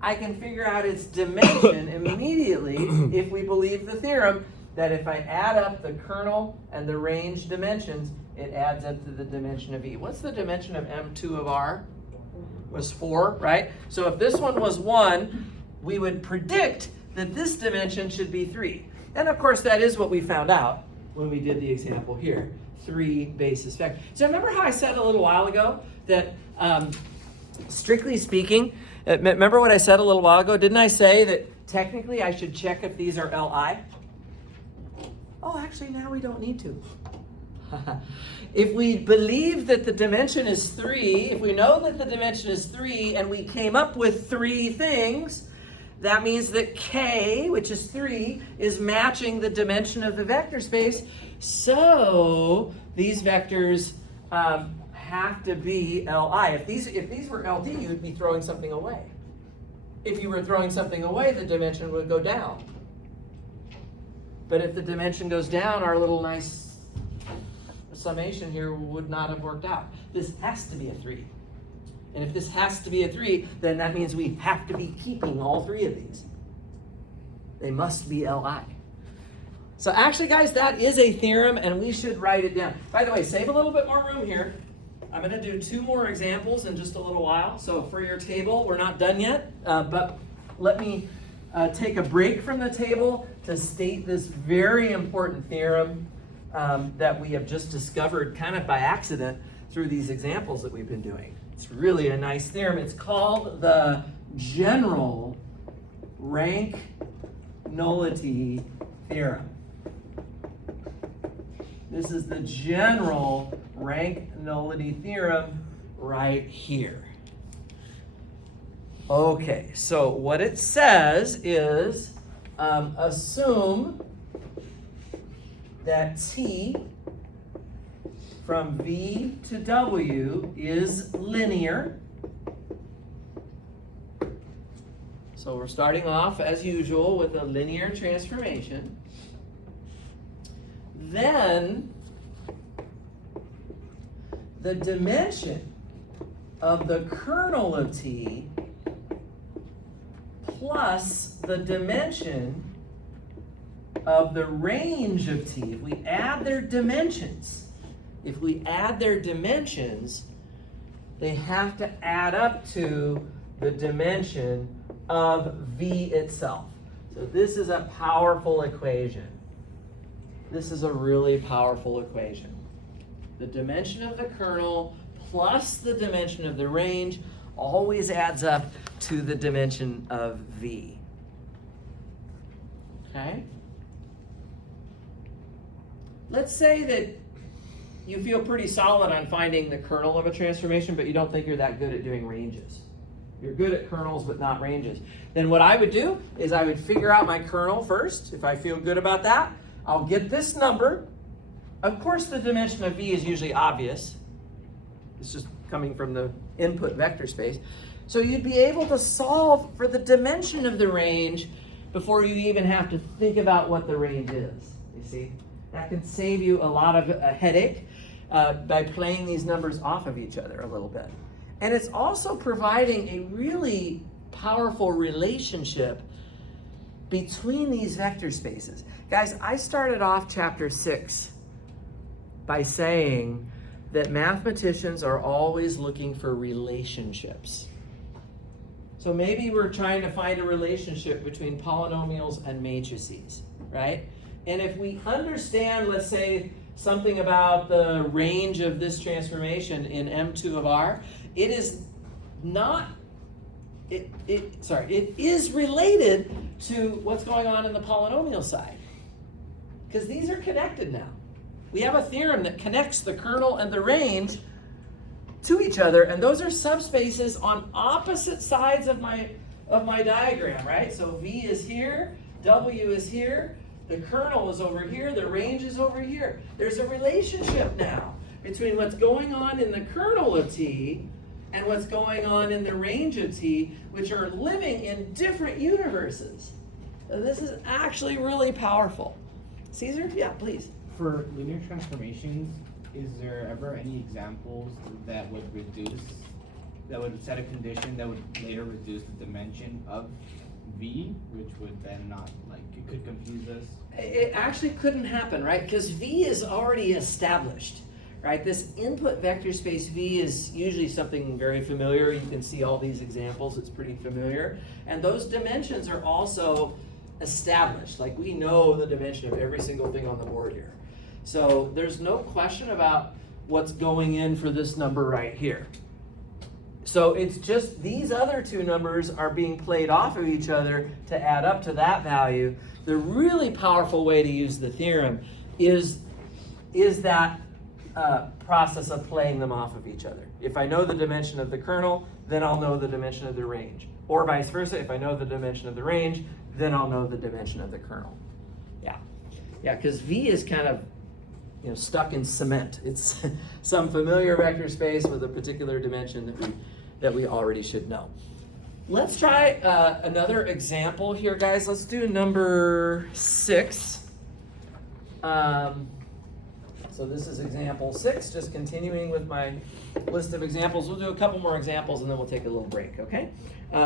I can figure out its dimension immediately if we believe the theorem that if I add up the kernel and the range dimensions, it adds up to the dimension of E. What's the dimension of M2 of R? Was 4, right? So if this one was 1, we would predict that this dimension should be 3. And of course, that is what we found out when we did the example here. 3 basis vectors. So remember how I said a little while ago that strictly speaking, remember what I said a little while ago? Didn't I say that technically I should check if these are Li? Oh, actually now we don't need to. If we believe that the dimension is 3, if we know that the dimension is 3 and we came up with 3 things, that means that K, which is 3, is matching the dimension of the vector space. So these vectors have to be Li. If these were LD, you'd be throwing something away. If you were throwing something away, the dimension would go down. But if the dimension goes down, our little nice summation here would not have worked out. This has to be a 3. And if this has to be a 3, then that means we have to be keeping all 3 of these. They must be Li. So actually, guys, that is a theorem, and we should write it down. By the way, save a little bit more room here. I'm going to do 2 more examples in just a little while. So for your table, we're not done yet, but let me take a break from the table to state this very important theorem that we have just discovered kind of by accident through these examples that we've been doing. It's really a nice theorem. It's called the general rank nullity theorem. This is the general rank nullity theorem right here. Okay, so what it says is assume that T from V to W is linear. So we're starting off as usual with a linear transformation. Then the dimension of the kernel of T plus the dimension of the range of T, if we add their dimensions, they have to add up to the dimension of V itself. So this is a powerful equation. This is a really powerful equation. The dimension of the kernel plus the dimension of the range always adds up to the dimension of V. Okay? Let's say that you feel pretty solid on finding the kernel of a transformation, but you don't think you're that good at doing ranges. You're good at kernels, but not ranges. Then what I would do is I would figure out my kernel first. If I feel good about that, I'll get this number. Of course, the dimension of V is usually obvious. It's just coming from the input vector space. So you'd be able to solve for the dimension of the range before you even have to think about what the range is, you see? That can save you a lot of a headache by playing these numbers off of each other a little bit. And it's also providing a really powerful relationship between these vector spaces. Guys, I started off chapter 6 by saying that mathematicians are always looking for relationships. So maybe we're trying to find a relationship between polynomials and matrices, right? And if we understand, let's say, something about the range of this transformation in M2 of R, it is not it is related to what's going on in the polynomial side. Because these are connected now. We have a theorem that connects the kernel and the range to each other, and those are subspaces on opposite sides of my diagram, right? So V is here, W is here, the kernel is over here, the range is over here. There's a relationship now between what's going on in the kernel of T and what's going on in the range of T, which are living in different universes. And this is actually really powerful. Caesar? Yeah, please. For linear transformations, is there ever any examples that would set a condition that would later reduce the dimension of V, which would then not, like, it could confuse us? It actually couldn't happen, right? Because V is already established, right? This input vector space V is usually something very familiar. You can see all these examples, it's pretty familiar. And those dimensions are also established. Like, we know the dimension of every single thing on the board here. So there's no question about what's going in for this number right here. So it's just these other two numbers are being played off of each other to add up to that value. The really powerful way to use the theorem is that process of playing them off of each other. If I know the dimension of the kernel, then I'll know the dimension of the range. Or vice versa, if I know the dimension of the range, then I'll know the dimension of the kernel. Yeah, because V is kind of stuck in cement. It's some familiar vector space with a particular dimension that we already should know. Let's try another example here, guys. Let's do number 6. So this is example 6, just continuing with my list of examples. We'll do a couple more examples and then we'll take a little break, okay?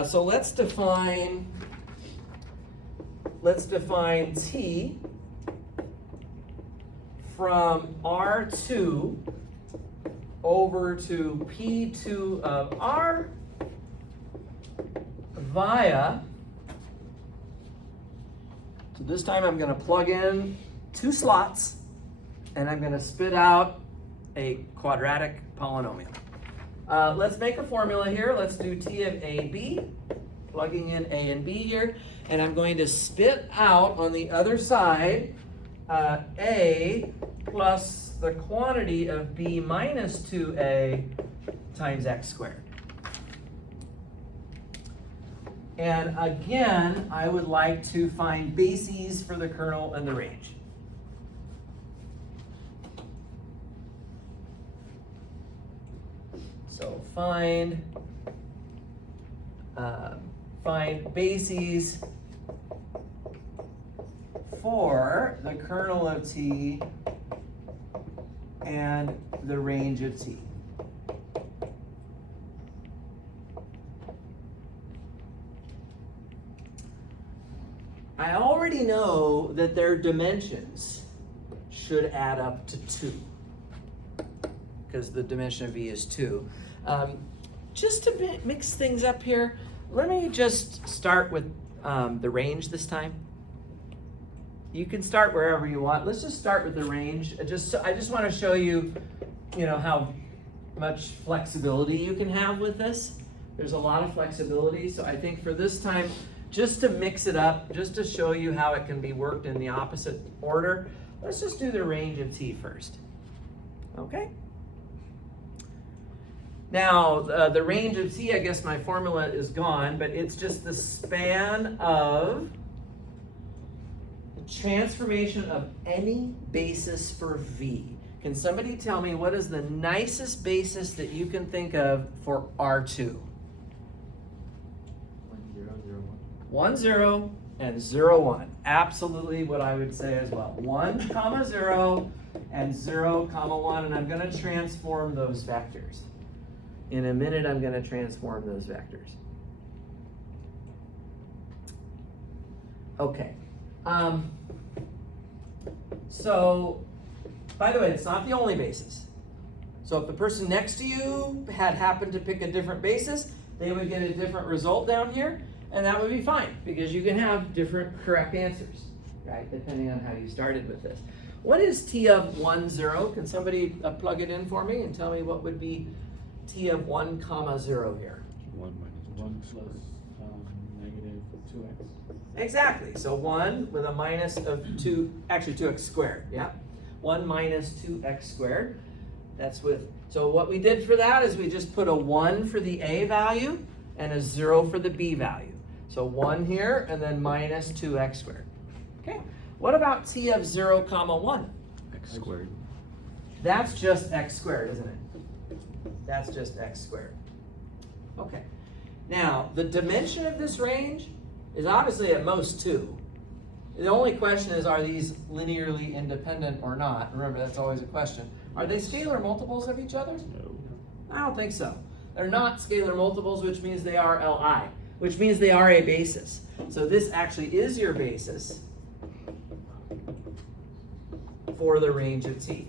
So let's define T from R2 over to P2 of R via, so this time I'm going to plug in 2 slots and I'm going to spit out a quadratic polynomial. Let's make a formula here. Let's do T of AB, plugging in A and B here, and I'm going to spit out on the other side A plus the quantity of B minus 2A times x squared. And again, I would like to find bases for the kernel and the range. So find bases for the kernel of T and the range of T. I already know that their dimensions should add up to 2 because the dimension of V is 2. Just to mix things up here, let me just start with the range this time. You can start wherever you want. Let's just start with the range. I just want to show you, how much flexibility you can have with this. There's a lot of flexibility, so I think for this time, just to mix it up, just to show you how it can be worked in the opposite order, let's just do the range of T first. Okay? Now, the range of T, I guess my formula is gone, but it's just the span of the transformation of any basis for V. Can somebody tell me what is the nicest basis that you can think of for R2? 1, 0, and 0, 1. Absolutely what I would say as well. 1, 0, and 0, 1, and I'm going to transform those vectors. In a minute, I'm going to transform those vectors. Okay. So, by the way, it's not the only basis. So if the person next to you had happened to pick a different basis, they would get a different result down here, and that would be fine, because you can have different correct answers, right, depending on how you started with this. What is T of 1, 0? Can somebody plug it in for me and tell me what would be T of 1, 0 here? 1 minus 1 x plus squared. 2x. Exactly. So 1 with a minus of 2, actually 2x squared, yeah? 1 minus 2x squared. That's with, so what we did for that is we just put a 1 for the a value and a 0 for the b value. So 1 here and then minus 2x squared. Okay. What about t of 0 comma 1? X squared. That's just x squared, isn't it? That's just x squared. Okay. Now, the dimension of this range is obviously at most 2. The only question is, are these linearly independent or not? Remember, that's always a question. Are they scalar multiples of each other? No. I don't think so. They're not scalar multiples, which means they are Li, which means they are a basis. So this actually is your basis for the range of t.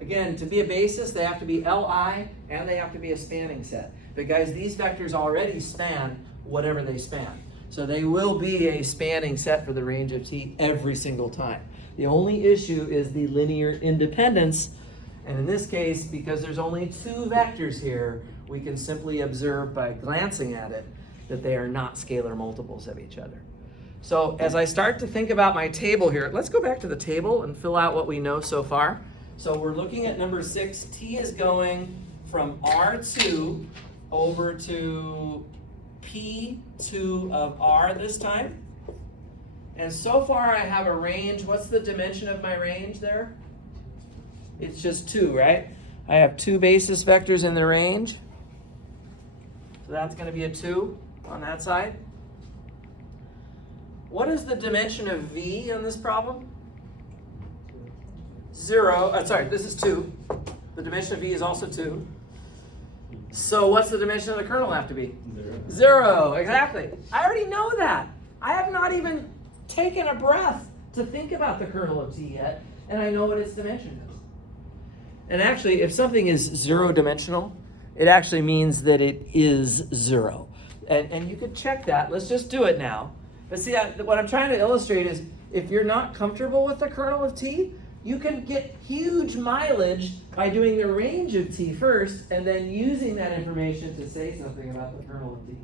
Again, to be a basis, they have to be Li and they have to be a spanning set. But guys, these vectors already span whatever they span. So they will be a spanning set for the range of t every single time. The only issue is the linear independence. And in this case, because there's only 2 vectors here, we can simply observe by glancing at it that they are not scalar multiples of each other. So as I start to think about my table here, let's go back to the table and fill out what we know so far. So we're looking at number 6. T is going from R2 over to P2 of R this time. And so far I have a range. What's the dimension of my range there? It's just 2, right? I have 2 basis vectors in the range. So that's going to be a 2 on that side. What is the dimension of V on this problem? 0. Sorry, this is 2. The dimension of V is also 2. So what's the dimension of the kernel have to be? 0, exactly. I already know that. I have not even taken a breath to think about the kernel of T yet, and I know what its dimension is. And actually, if something is 0 dimensional, it actually means that it is 0. And you could check that. Let's just do it now. But see, what I'm trying to illustrate is if you're not comfortable with the kernel of T, you can get huge mileage by doing the range of T first and then using that information to say something about the kernel of T.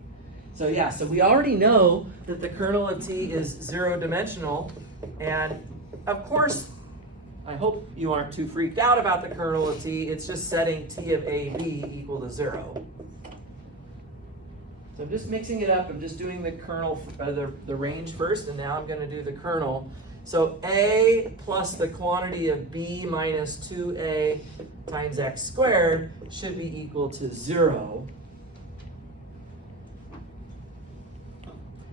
So yeah, so we already know that the kernel of T is 0 dimensional. And of course, I hope you aren't too freaked out about the kernel of T. It's just setting T of AB equal to 0. So I'm just mixing it up. I'm just doing the kernel, the range first, and now I'm going to do the kernel. So A plus the quantity of B minus 2A times x squared should be equal to 0.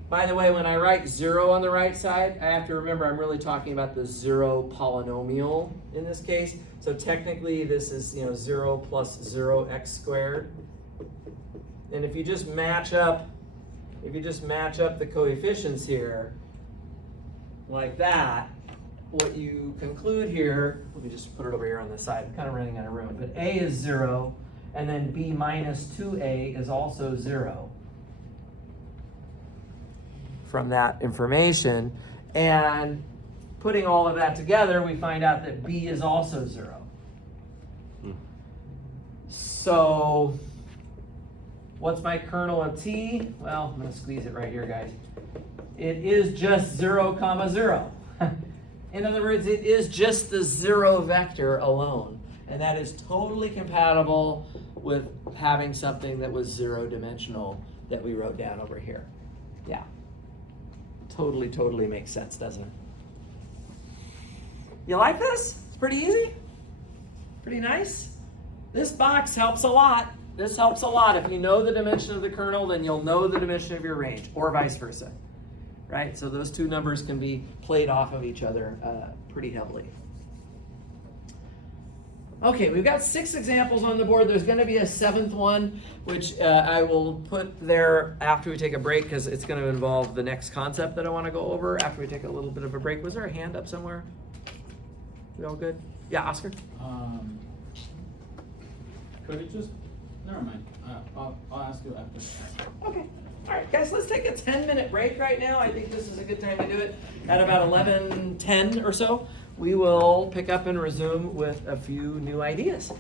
By the way, when I write 0 on the right side, I have to remember I'm really talking about the 0 polynomial in this case. So technically this is 0 plus 0x squared. And if you just match up the coefficients here, like that, what you conclude here, let me just put it over here on this side, I'm kind of running out of room, but A is 0, and then B minus 2A is also 0 from that information. And putting all of that together, we find out that B is also 0. So what's my kernel of T? Well, I'm going to squeeze it right here, guys. It is just 0, 0. In other words, it is just the 0 vector alone. And that is totally compatible with having something that was 0 dimensional that we wrote down over here. Yeah. Totally makes sense, doesn't it? You like this? It's pretty easy? Pretty nice? This box helps a lot. This helps a lot. If you know the dimension of the kernel, then you'll know the dimension of your range, or vice versa. Right? So those two numbers can be played off of each other pretty heavily. Okay, we've got 6 examples on the board. There's going to be a 7th one, which I will put there after we take a break because it's going to involve the next concept that I want to go over after we take a little bit of a break. Was there a hand up somewhere? We all good? Yeah, Oscar? Could it just, never mind, I'll ask you after. Okay. All right, guys, let's take a 10-minute break right now. I think this is a good time to do it. At about 11:10 or so, we will pick up and resume with a few new ideas.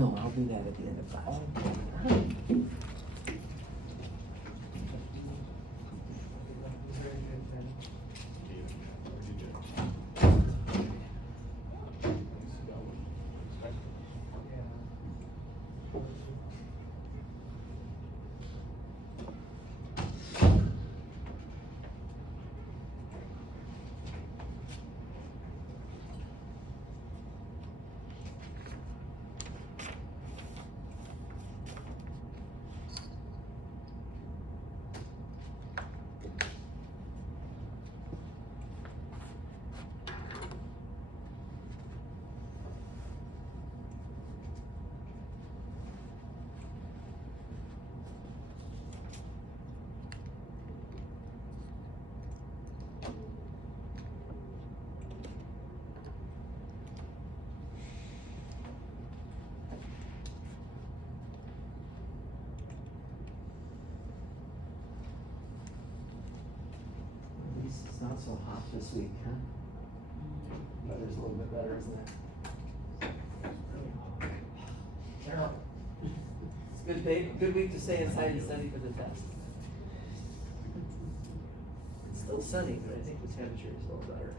No, I'll do that at the end of class. At least it's not so hot this week, huh? Weather's a little bit better, isn't it? Terrible. It's a good day, good week to stay inside and study for the test. It's still sunny, but I think the temperature is a little better.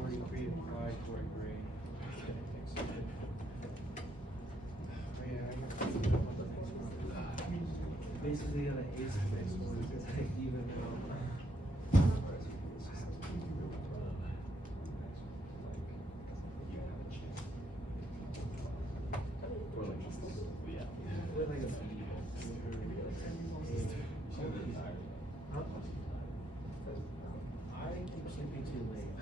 Already pre-applied for a grade. basically gonna ace this one because I even know. We're like a I keep sleeping too late.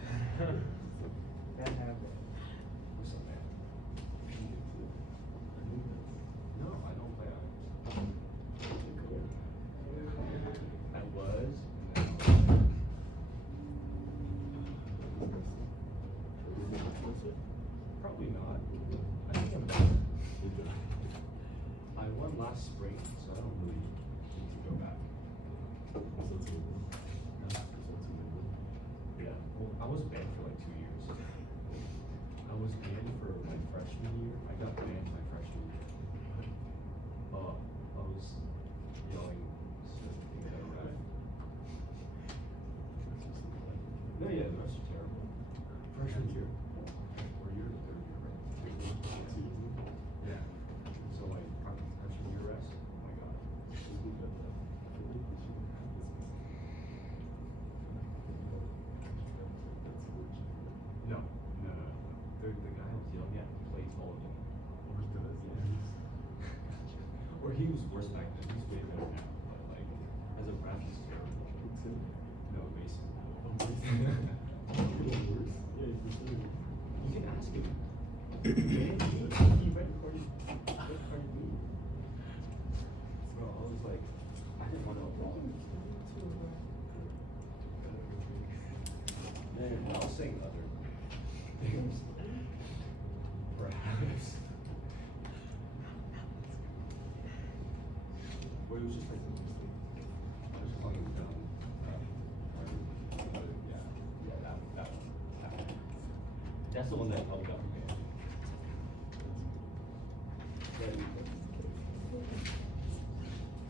Bad habit. No, I don't play on it. I was, and then probably not. I think I'm done. I won last spring, so I don't really need to go back. Yeah, well, I was banned for like 2 years. I was banned for my freshman year. I got banned my freshman year. I was yelling things at a ref. No, yeah, the refs are terrible. Freshman year. Or you're the third year, right? Yeah. So like, freshman year refs, oh my god. No. The guy I was yelling at plays volleyball. Or he was worse back then. He's way better now. But like, as a ref, he's terrible. No, Mason. You can ask him. He recorded me. So I was like, I didn't want to. Man, I was saying other things. Perhaps. Well, it was just like, I was just calling him dumb. Yeah, that one. That's the one that probably got me banned.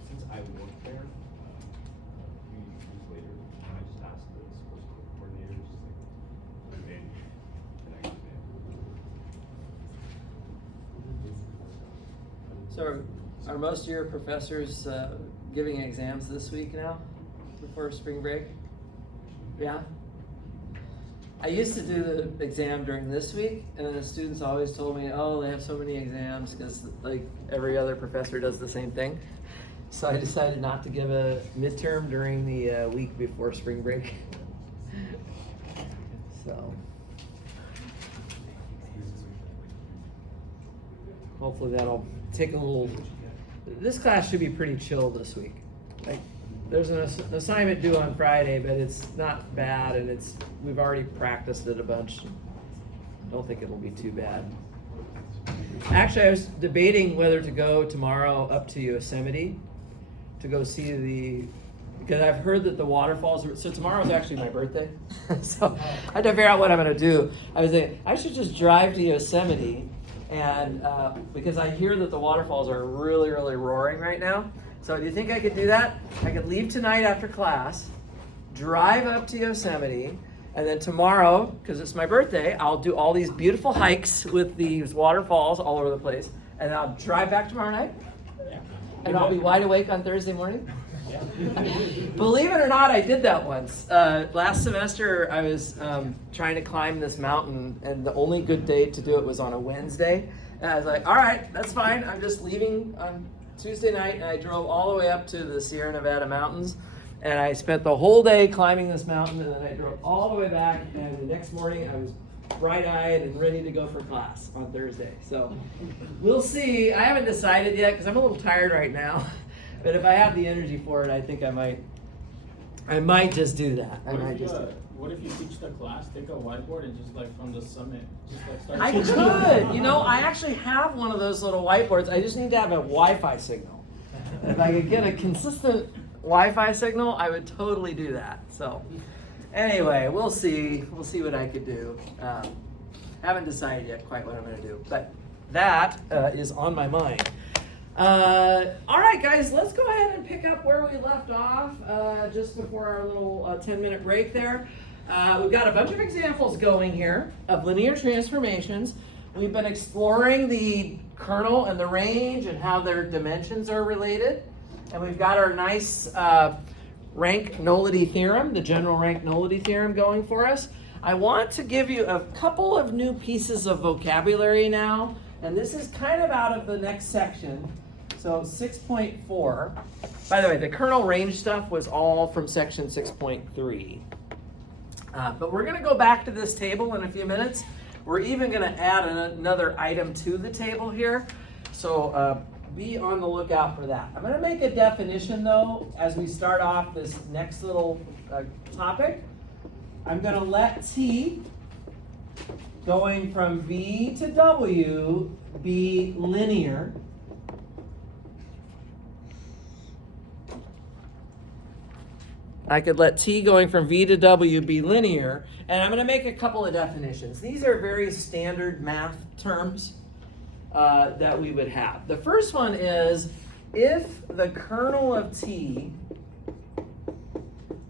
Since I worked there, a few years later, I just asked the sports coordinator, just like, I'm banned, and I got banned. So are most of your professors giving exams this week now before spring break? Yeah? I used to do the exam during this week, and then the students always told me, oh, they have so many exams because like every other professor does the same thing. So I decided not to give a midterm during the week before spring break. So hopefully that'll take a little. This class should be pretty chill this week. Like, there's an assignment due on Friday, but it's not bad, and we've already practiced it a bunch. Don't think it'll be too bad. Actually, I was debating whether to go tomorrow up to Yosemite to go see because I've heard that the waterfalls so tomorrow is actually my birthday. So I had to figure out what I'm gonna do. I was thinking, I should just drive to Yosemite, and because I hear that the waterfalls are really, really roaring right now. So do you think I could do that? I could leave tonight after class, drive up to Yosemite, and then tomorrow, because it's my birthday, I'll do all these beautiful hikes with these waterfalls all over the place, and I'll drive back tomorrow night, and I'll be wide awake on Thursday morning. Believe it or not, I did that once. Last semester, I was trying to climb this mountain, and the only good day to do it was on a Wednesday. And I was like, all right, that's fine. I'm just leaving on Tuesday night, and I drove all the way up to the Sierra Nevada mountains, and I spent the whole day climbing this mountain, and then I drove all the way back, and the next morning I was bright-eyed and ready to go for class on Thursday. So we'll see. I haven't decided yet because I'm a little tired right now. But if I have the energy for it, I think I might just do that. What if you teach the class, take a whiteboard, and just like from the summit, just like start I teaching? could. You know, I actually have one of those little whiteboards. I just need to have a Wi-Fi signal. If I could get a consistent Wi-Fi signal, I would totally do that. So anyway, we'll see. We'll see what I could do. Haven't decided yet quite what I'm going to do. But that is on my mind. All right, guys, let's go ahead and pick up where we left off just before our little 10-minute break there. We've got a bunch of examples going here of linear transformations. We've been exploring the kernel and the range and how their dimensions are related. and we've got our nice rank nullity theorem, the general rank nullity theorem going for us. I want to give you a couple of new pieces of vocabulary now, and this is kind of out of the next section. So 6.4, by the way, the kernel range stuff was all from section 6.3. But we're gonna go back to this table in a few minutes. We're even gonna add another item to the table here. So be on the lookout for that. I'm gonna make a definition though, as we start off this next little topic. I'm gonna let T going from V to W be linear. I could let T going from V to W be linear, and I'm gonna make a couple of definitions. These are very standard math terms that we would have. The first one is if the kernel of T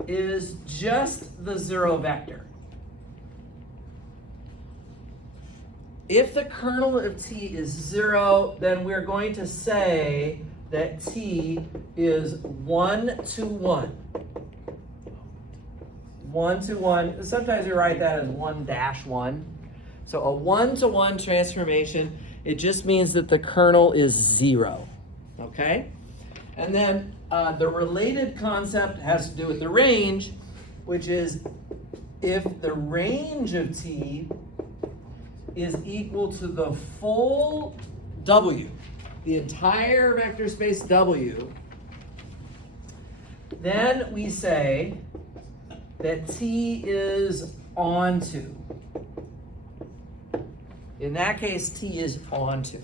is just the zero vector. If the kernel of T is 0, then we're going to say that T is 1 to 1. 1 to 1. Sometimes we write that as 1-1. So a 1 to 1 transformation, it just means that the kernel is 0. Okay? And then the related concept has to do with the range, which is if the range of T is equal to the full W, the entire vector space W, then we say that T is onto. In that case, T is onto.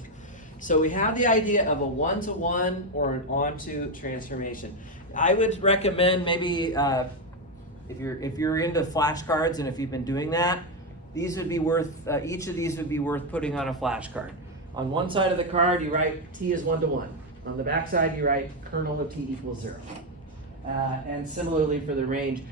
So we have the idea of a 1-to-1 or an onto transformation. I would recommend maybe if you're into flashcards and if you've been doing that, these would be worth each of these would be worth putting on a flashcard. On one side of the card, you write T is 1-to-1. On the back side, you write kernel of T equals 0. And similarly for the range.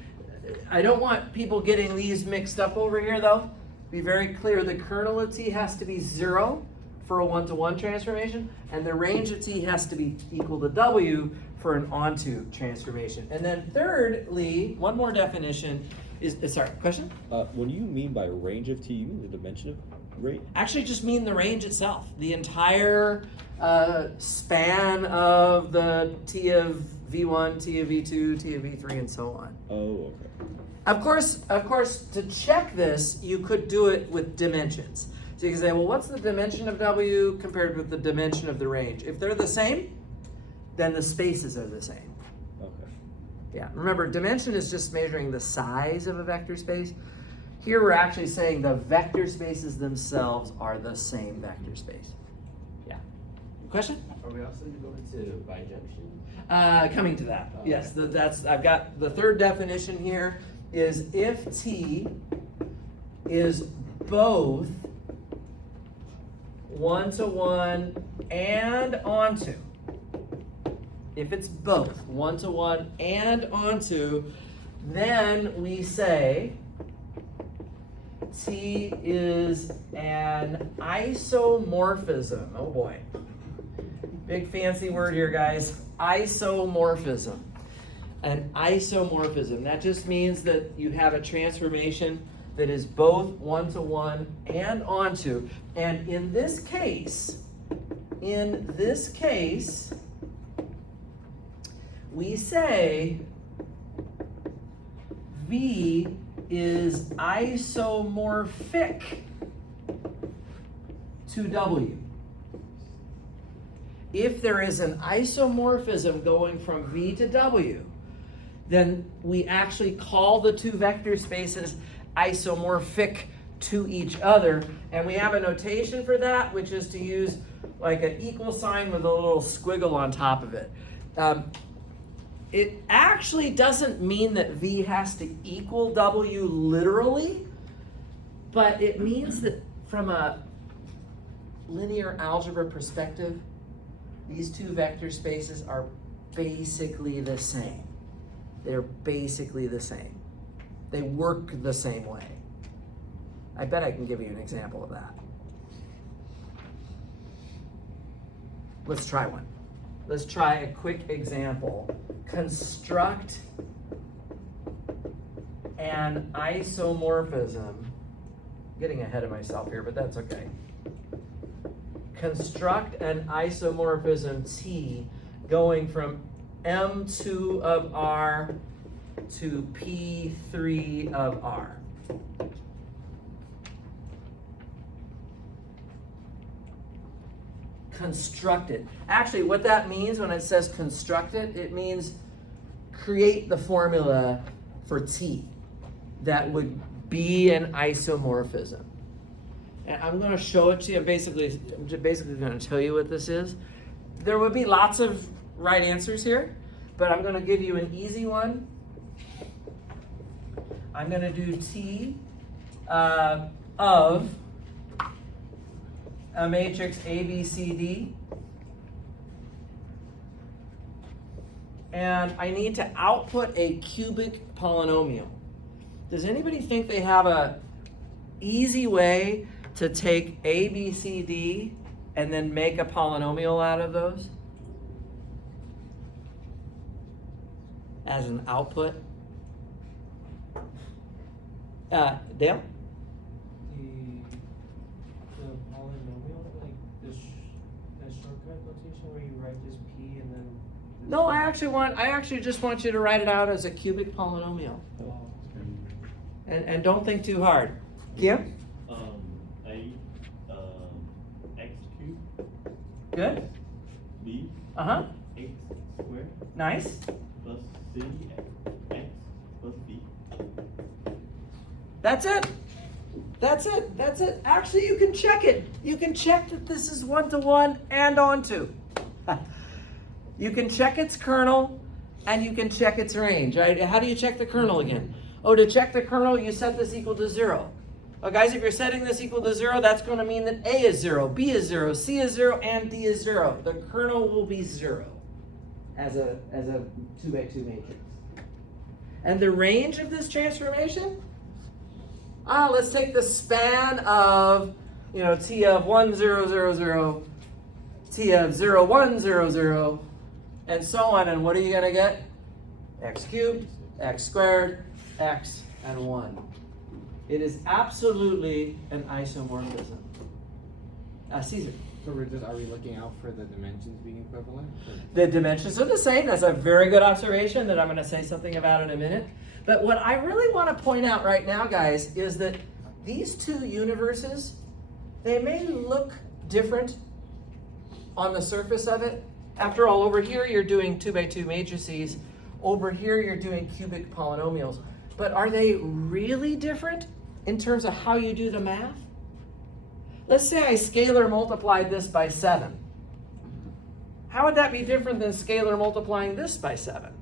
I don't want people getting these mixed up over here though. Be very clear, the kernel of T has to be 0 for a 1-to-1 transformation, and the range of T has to be equal to W for an onto transformation. And then thirdly, one more definition is, sorry, question? What do you mean by range of T? You mean the dimension of range? Actually just mean the range itself, the entire span of the T of V1, T of V2, T of V3, and so on. Oh, okay. Of course, to check this, you could do it with dimensions. So you can say, well, what's the dimension of W compared with the dimension of the range? If they're the same, then the spaces are the same. Okay. Yeah, remember, dimension is just measuring the size of a vector space. Here we're actually saying the vector spaces themselves are the same vector space. Yeah. Question? Are we also going to bijunction? Coming to that. Yes, that's I've got the third definition here is if T is both 1-to-1 and onto. If it's both 1-to-1 and onto, then we say T is an isomorphism. Oh boy. Big fancy word here, guys. Isomorphism. An isomorphism. That just means that you have a transformation that is both 1-to-1 and onto. And in this case, we say V is isomorphic to W. If there is an isomorphism going from V to W, then we actually call the two vector spaces isomorphic to each other. And we have a notation for that, which is to use like an equal sign with a little squiggle on top of it. It actually doesn't mean that V has to equal W literally, but it means that from a linear algebra perspective, these two vector spaces are basically the same. They're basically the same. They work the same way. I bet I can give you an example of that. Let's try one. let's try a quick example. Construct an isomorphism. Getting ahead of myself here, but that's okay. Construct an isomorphism T going from M2 of R to P3 of R. Construct it. Actually, what that means when it says construct it, it means create the formula for T that would be an isomorphism. And I'm going to show it to you. I'm basically going to tell you what this is. There would be lots of right answers here, but I'm going to give you an easy one. I'm going to do T of a matrix A, B, C, D. And I need to output a cubic polynomial. Does anybody think they have a easy way to take A, B, C, D and then make a polynomial out of those as an output? Dale? The polynomial, like the shortcut notation where you write this P and then. No, I actually just want you to write it out as a cubic polynomial. And don't think too hard. Kim? X cubed Good? B Uh-huh. X squared Nice. plus C X plus B. That's it. That's it. That's it. Actually, you can check it. You can check that this is 1-to-1 and onto. You can check its kernel and you can check its range. Right? How do you check the kernel again? Oh, to check the kernel, you set this equal to 0. Oh, guys, if you're setting this equal to 0, that's going to mean that A is 0, B is 0, C is 0, and D is 0. The kernel will be 0 as a 2x2 matrix. And the range of this transformation? Let's take the span of, T of 1, 0, 0, 0, T of 0, 1, 0, 0, and so on. And what are you going to get? X cubed, X squared, X, and 1. It is absolutely an isomorphism. Caesar. So are we looking out for the dimensions being equivalent? The dimensions are the same. That's a very good observation that I'm going to say something about in a minute. But what I really want to point out right now, guys, is that these two universes, they may look different on the surface of it. After all, over here you're doing 2x2 matrices. Over here you're doing cubic polynomials. But are they really different in terms of how you do the math? Let's say I scalar multiplied this by 7. How would that be different than scalar multiplying this by 7?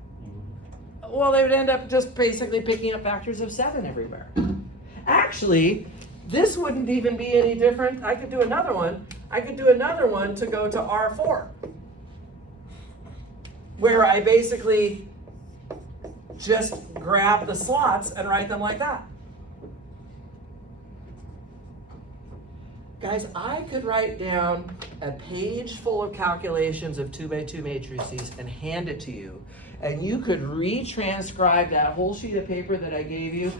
Well, they would end up just basically picking up factors of 7 everywhere. Actually, this wouldn't even be any different. I could do another one. I could do another one to go to R4, where I basically just grab the slots and write them like that. Guys, I could write down a page full of calculations of 2x2 matrices and hand it to you, and you could retranscribe that whole sheet of paper that I gave you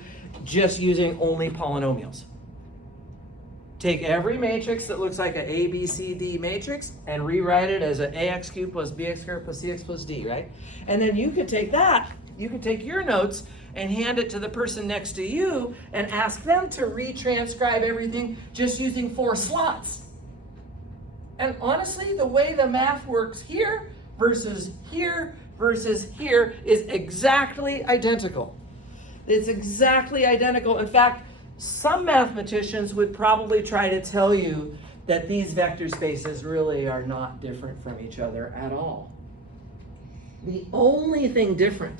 just using only polynomials. Take every matrix that looks like an A, B, C, D matrix and rewrite it as an AX cubed plus BX squared plus CX plus D, right? And then you could take that, you could take your notes and hand it to the person next to you and ask them to retranscribe everything just using 4 slots. And honestly, the way the math works here versus here versus here is exactly identical. It's exactly identical. In fact, some mathematicians would probably try to tell you that these vector spaces really are not different from each other at all. The only thing different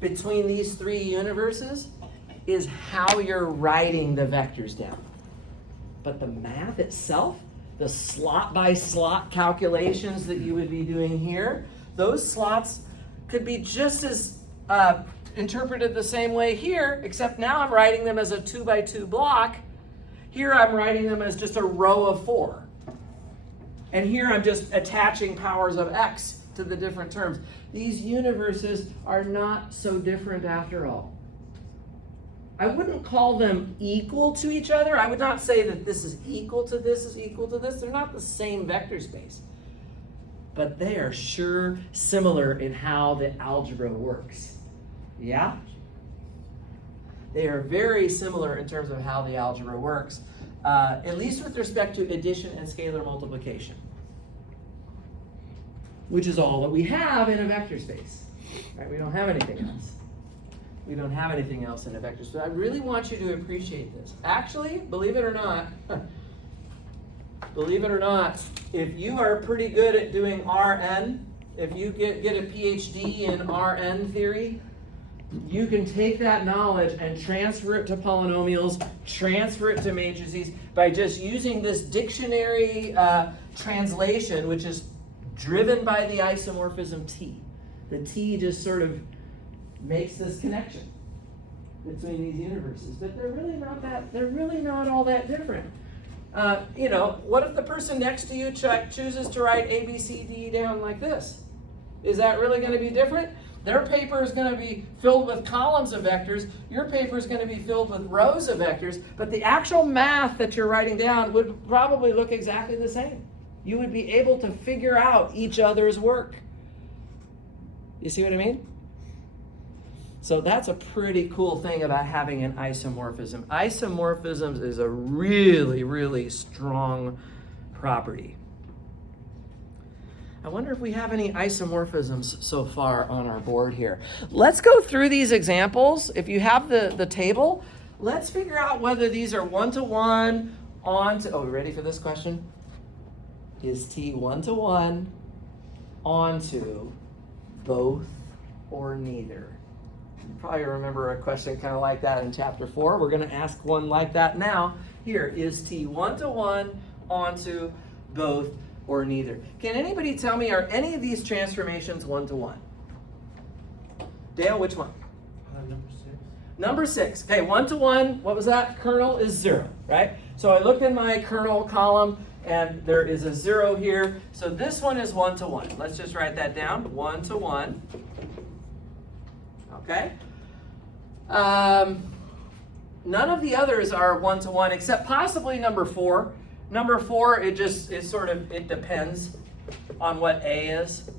between these 3 universes is how you're writing the vectors down. But the math itself, the slot by slot calculations that you would be doing here, those slots could be just as interpreted the same way here, except now I'm writing them as a 2x2 block. Here I'm writing them as just a row of 4. And here I'm just attaching powers of x to the different terms. These universes are not so different after all. I wouldn't call them equal to each other. I would not say that this is equal to this is equal to this. They're not the same vector space. But they are sure similar in how the algebra works. Yeah? They are very similar in terms of how the algebra works, at least with respect to addition and scalar multiplication, which is all that we have in a vector space. Right? We don't have anything else. We don't have anything else in a vector space. I really want you to appreciate this. Actually, believe it or not, if you are pretty good at doing Rn, if you get a PhD in Rn theory, you can take that knowledge and transfer it to polynomials, transfer it to matrices by just using this dictionary translation, which is driven by the isomorphism T. The T just sort of makes this connection between these universes, but they're really not all that different. What if the person next to you chooses to write A, B, C, D down like this? Is that really going to be different? Their paper is going to be filled with columns of vectors. Your paper is going to be filled with rows of vectors, but the actual math that you're writing down would probably look exactly the same. You would be able to figure out each other's work. You see what I mean? So that's a pretty cool thing about having an isomorphism. Isomorphisms is a really, really strong property. I wonder if we have any isomorphisms so far on our board here. Let's go through these examples. If you have the table, let's figure out whether these are one-to-one onto, oh, ready for this question? Is T one-to-one onto both or neither? You probably remember a question kind of like that in chapter 4. We're going to ask one like that now. Here, is T one-to-one onto both or neither? Can anybody tell me, are any of these transformations one-to-one? Dale, which one? Number 6. Number 6. Okay, 1-to-1, what was that? Kernel is 0, right? So I look in my kernel column, and there is a 0 here. So this one is 1-to-1. Let's just write that down, 1-to-1. Okay? None of the others are 1-to-1 except possibly number 4. Number 4, it depends on what A is.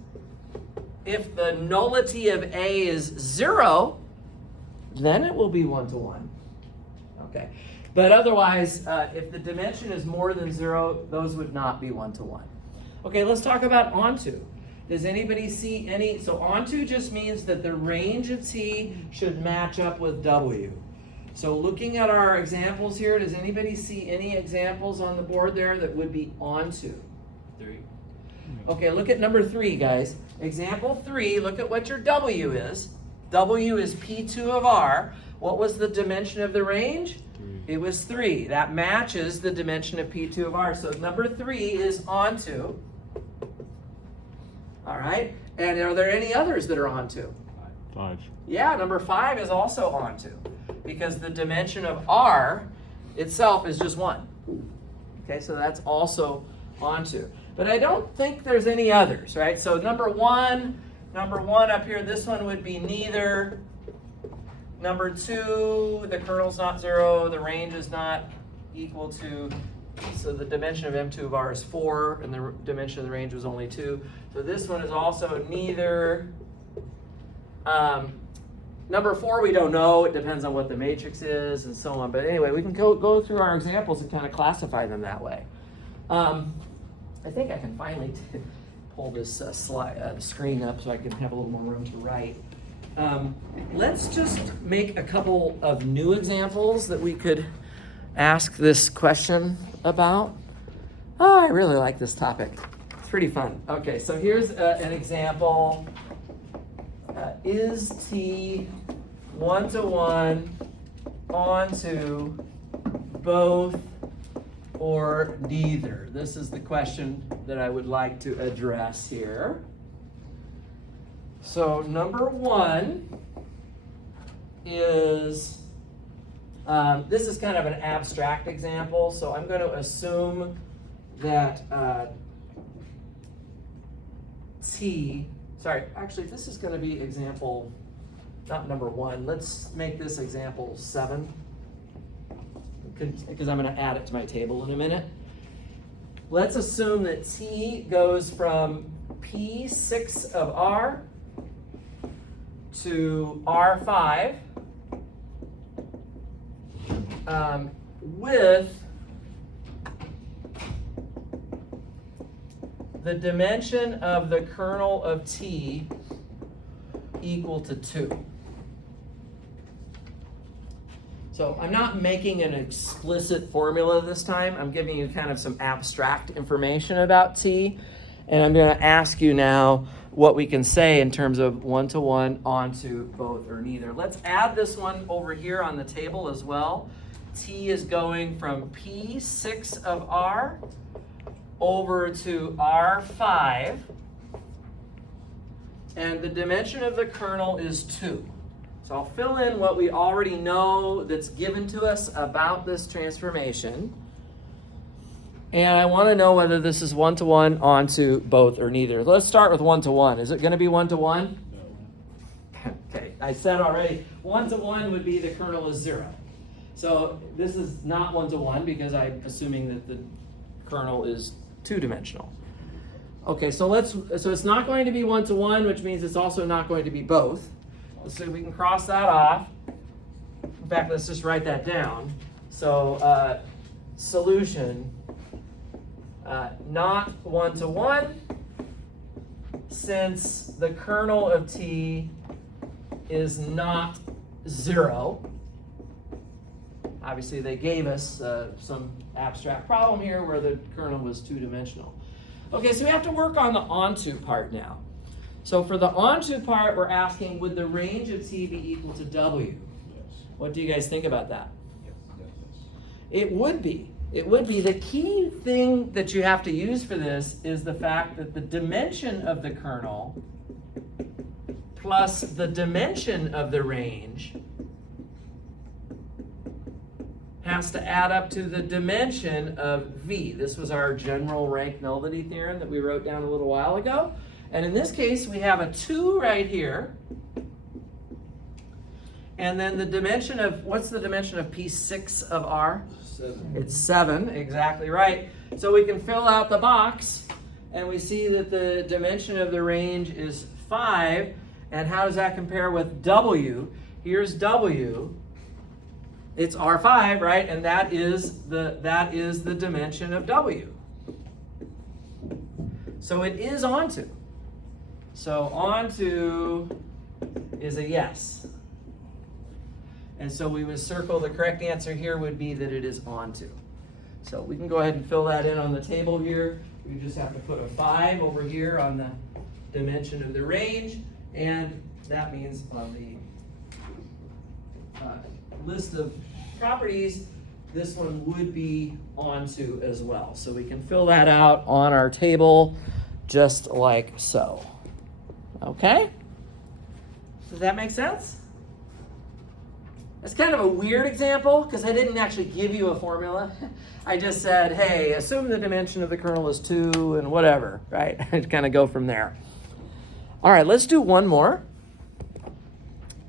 If the nullity of A is 0, then it will be 1-to-1. Okay. But otherwise, if the dimension is more than 0, those would not be 1-to-1. Okay, let's talk about onto. Does anybody see any? So onto just means that the range of T should match up with W. So looking at our examples here, does anybody see any examples on the board there that would be onto? 3. Okay, look at number 3, guys. Example 3, look at what your W is. W is P2 of R. What was the dimension of the range? 3. It was 3. That matches the dimension of P2 of R. So number 3 is onto. All right. And are there any others that are onto? 5. Yeah, number 5 is also onto, because the dimension of R itself is just 1. Okay, so that's also onto. But I don't think there's any others, right? So number 1 up here, this one would be neither. Number 2, the kernel's not 0, the range is not equal to, so the dimension of M2 of R is 4, and the dimension of the range was only 2. So this one is also neither. Number 4, we don't know. It depends on what the matrix is and so on. But anyway, we can go through our examples and kind of classify them that way. I think I can finally pull this screen up so I can have a little more room to write. Let's just make a couple of new examples that we could ask this question about. Oh, I really like this topic. It's pretty fun. Okay, so here's an example. Is T 1-to-1 onto both or neither? This is the question that I would like to address here. So number 1 is, this is kind of an abstract example, so I'm going to assume that t, sorry, actually this is gonna be example, not number 1, let's make this example 7, because I'm gonna add it to my table in a minute. Let's assume that t goes from P6 of R to R5 with the dimension of the kernel of t equal to 2. So I'm not making an explicit formula this time. I'm giving you kind of some abstract information about t. And I'm going to ask you now what we can say in terms of one-to-one onto both or neither. Let's add this one over here on the table as well. T is going from P6 of R over to R5. And the dimension of the kernel is 2. So I'll fill in what we already know that's given to us about this transformation. And I want to know whether this is one-to-one onto both or neither. Let's start with one-to-one. Is it going to be one-to-one? No. Okay, I said already, one-to-one would be the kernel is 0. So this is not one-to-one because I'm assuming that the kernel is 2-dimensional. Okay, so it's not going to be one-to-one, which means it's also not going to be both. So we can cross that off. In fact, let's just write that down. So solution, not one-to-one, since the kernel of t is not 0. Obviously, they gave us some abstract problem here where the kernel was 2-dimensional. Okay, so we have to work on the onto part now. So for the onto part, we're asking, would the range of t be equal to w? Yes. What do you guys think about that? Yes. It would be. It would be. The key thing that you have to use for this is the fact that the dimension of the kernel plus the dimension of the range has to add up to the dimension of v. This was our general rank nullity theorem that we wrote down a little while ago. And in this case, we have a 2 right here. And then the dimension of, what's the dimension of P6 of R? 7. It's 7, exactly right. So we can fill out the box, and we see that the dimension of the range is 5. And how does that compare with W? Here's W. It's R5, right? And that is the dimension of W. So it is onto. So onto is a yes. And so we would circle the correct answer here would be that it is onto. So we can go ahead and fill that in on the table here. We just have to put a 5 over here on the dimension of the range. And that means on the list of properties, this one would be onto as well. So we can fill that out on our table just like so. Okay? Does that make sense? It's kind of a weird example because I didn't actually give you a formula. I just said, hey, assume the dimension of the kernel is 2 and whatever, right? I'd kind of go from there. All right, let's do one more.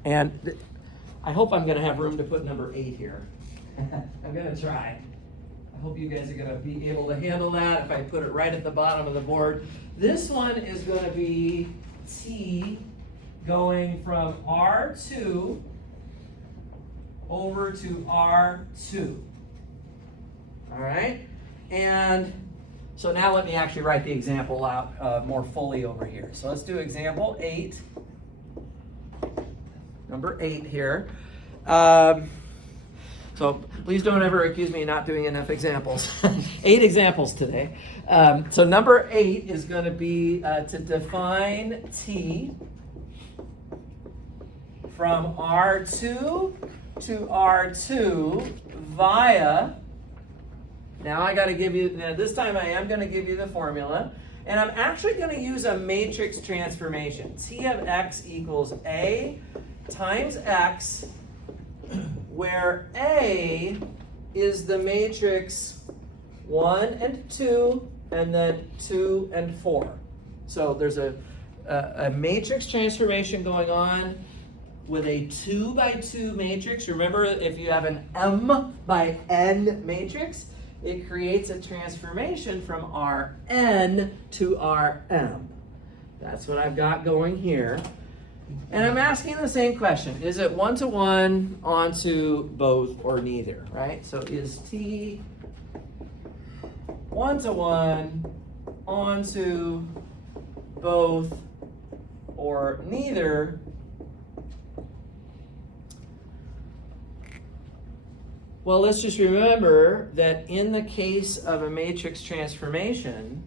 And I hope I'm going to have room to put number 8 here. I'm going to try. I hope you guys are going to be able to handle that if I put it right at the bottom of the board. This one is going to be t going from R2 over to R2. All right? And so now let me actually write the example out more fully over here. So let's do example 8. Number 8 here. So please don't ever accuse me of not doing enough examples. 8 examples today. So number 8 is going to be to define t from R2 to R2 via, now I got to give you, now this time I am going to give you the formula, and I'm actually going to use a matrix transformation. T of x equals A times x, where A is the matrix 1 and 2, and then 2 and 4. So there's a matrix transformation going on with a 2 by 2 matrix. Remember, if you have an M by N matrix, it creates a transformation from Rn to Rm. That's what I've got going here. And I'm asking the same question. Is it 1-to-1 onto both or neither, right? So is T 1-to-1 onto both or neither? Well, let's just remember that in the case of a matrix transformation,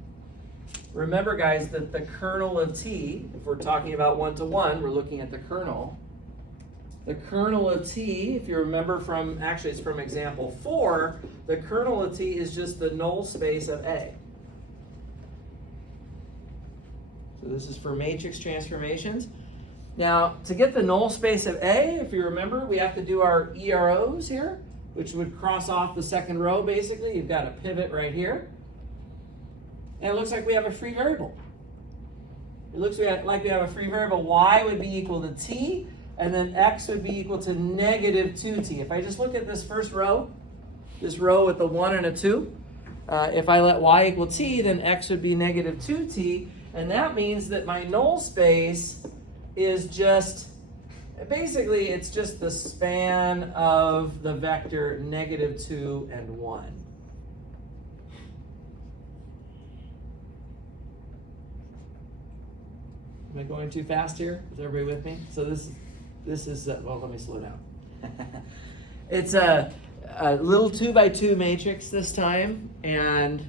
remember, guys, that the kernel of T, if we're talking about 1-to-1, we're looking at the kernel. The kernel of T, if you remember from, actually it's from example 4, the kernel of T is just the null space of A. So this is for matrix transformations. Now, to get the null space of A, if you remember, we have to do our EROs here, which would cross off the second row, basically. You've got a pivot right here. And it looks like we have a free variable. It looks like we have a free variable. Y would be equal to T, and then X would be equal to negative 2T. If I just look at this first row, this row with the 1 and a 2, if I let Y equal T, then X would be negative 2T, and that means that my null space is just, basically it's just the span of the vector negative 2 and 1. Am I going too fast here? Is everybody with me? So this is well, let me slow down. It's a little 2 by 2 matrix this time, and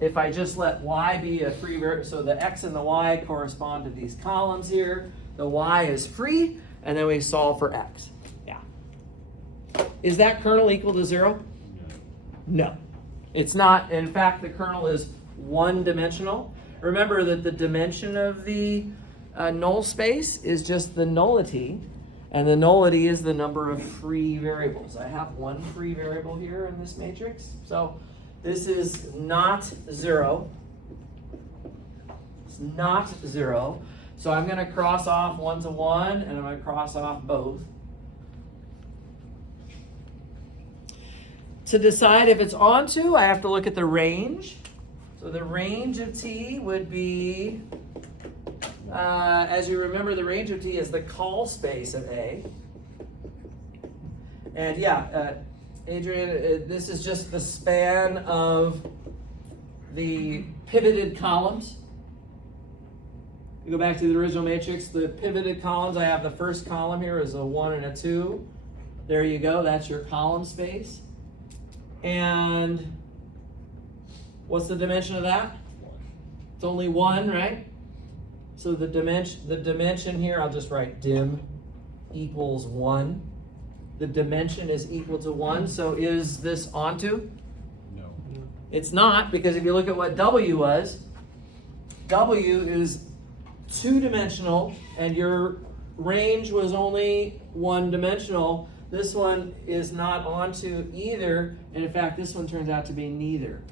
if I just let Y be a free variable, so the X and the Y correspond to these columns here, the Y is free, and then we solve for X. Yeah. Is that kernel equal to 0? No. It's not. In fact, the kernel is one-dimensional. Remember that the dimension of the null space is just the nullity, and the nullity is the number of free variables. I have one free variable here in this matrix, so this is not 0. It's not 0. So I'm going to cross off 1-to-1, and I'm going to cross off both. To decide if it's onto, I have to look at the range. So the range of T would be, as you remember, the range of T is the call space of A. And yeah, Adrian, this is just the span of the pivoted columns. You go back to the original matrix, the pivoted columns, I have the first column here is a 1 and a 2. There you go, that's your column space. And what's the dimension of that? It's only 1, right? So the dimension here, I'll just write dim equals 1. The dimension is equal to 1, so is this onto? No. It's not, because if you look at what W was, W is 2-dimensional, and your range was only 1-dimensional. This one is not onto either, and in fact, this one turns out to be neither.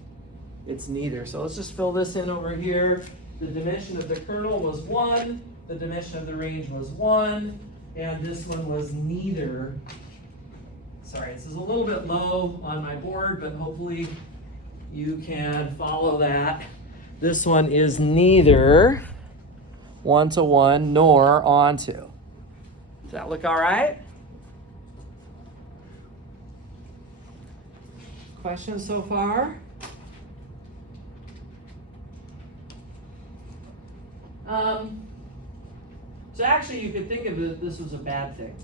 It's neither. So let's just fill this in over here. The dimension of the kernel was 1, the dimension of the range was 1, and this one was neither. Sorry, this is a little bit low on my board, but hopefully you can follow that. This one is neither 1-to-1 nor onto. Does that look all right? Questions so far? So actually you could think of it, this was a bad thing.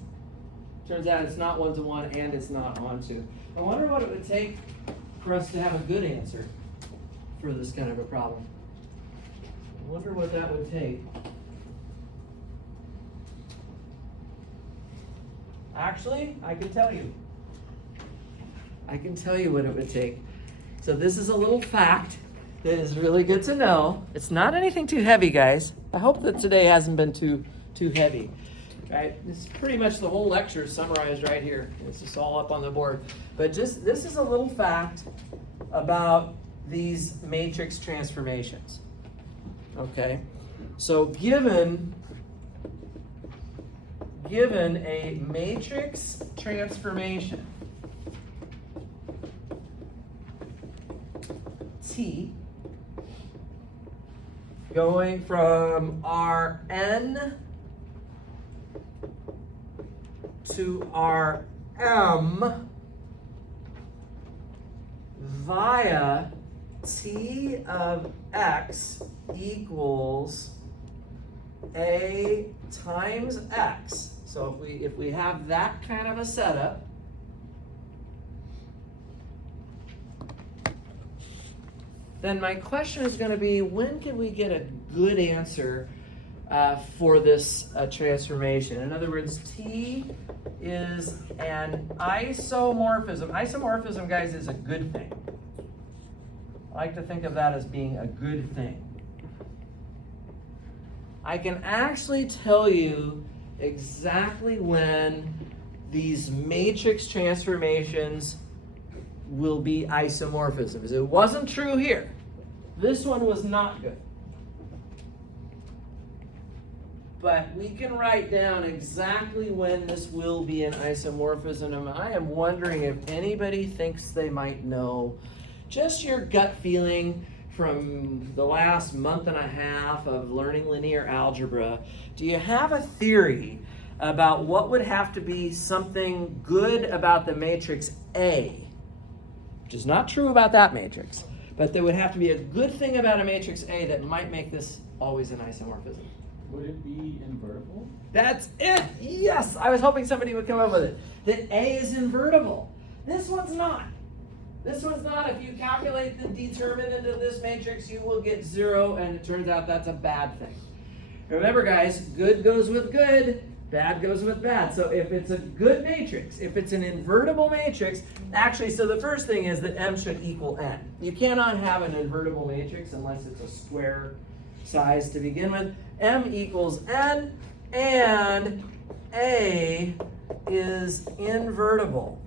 Turns out it's not 1-to-1 and it's not onto. I wonder what it would take for us to have a good answer for this kind of a problem. I wonder what that would take. Actually, I can tell you. I can tell you what it would take. So this is a little fact that is really good to know. It's not anything too heavy, guys. I hope that today hasn't been too heavy. Right? This is pretty much the whole lecture summarized right here. It's just all up on the board. But just this is a little fact about these matrix transformations. Okay, so given a matrix transformation T going from Rn to Rm via T of x equals A times x. So if we have that kind of a setup, then my question is going to be, when can we get a good answer for this transformation? In other words, T is an isomorphism. Isomorphism, guys, is a good thing. I like to think of that as being a good thing. I can actually tell you exactly when these matrix transformations will be isomorphisms. It wasn't true here. This one was not good. But we can write down exactly when this will be an isomorphism. And I am wondering if anybody thinks they might know, just your gut feeling from the last month and a half of learning linear algebra. Do you have a theory about what would have to be something good about the matrix A, which is not true about that matrix, but there would have to be a good thing about a matrix A that might make this always an isomorphism? Would it be invertible? That's it. Yes, I was hoping somebody would come up with it. That A is invertible. This one's not. This one's not. If you calculate the determinant of this matrix, you will get 0, and it turns out that's a bad thing. Remember, guys, good goes with good, bad goes with bad. So if it's a good matrix, if it's an invertible matrix, actually, so the first thing is that M should equal N. You cannot have an invertible matrix unless it's a square size to begin with. M equals N, and A is invertible.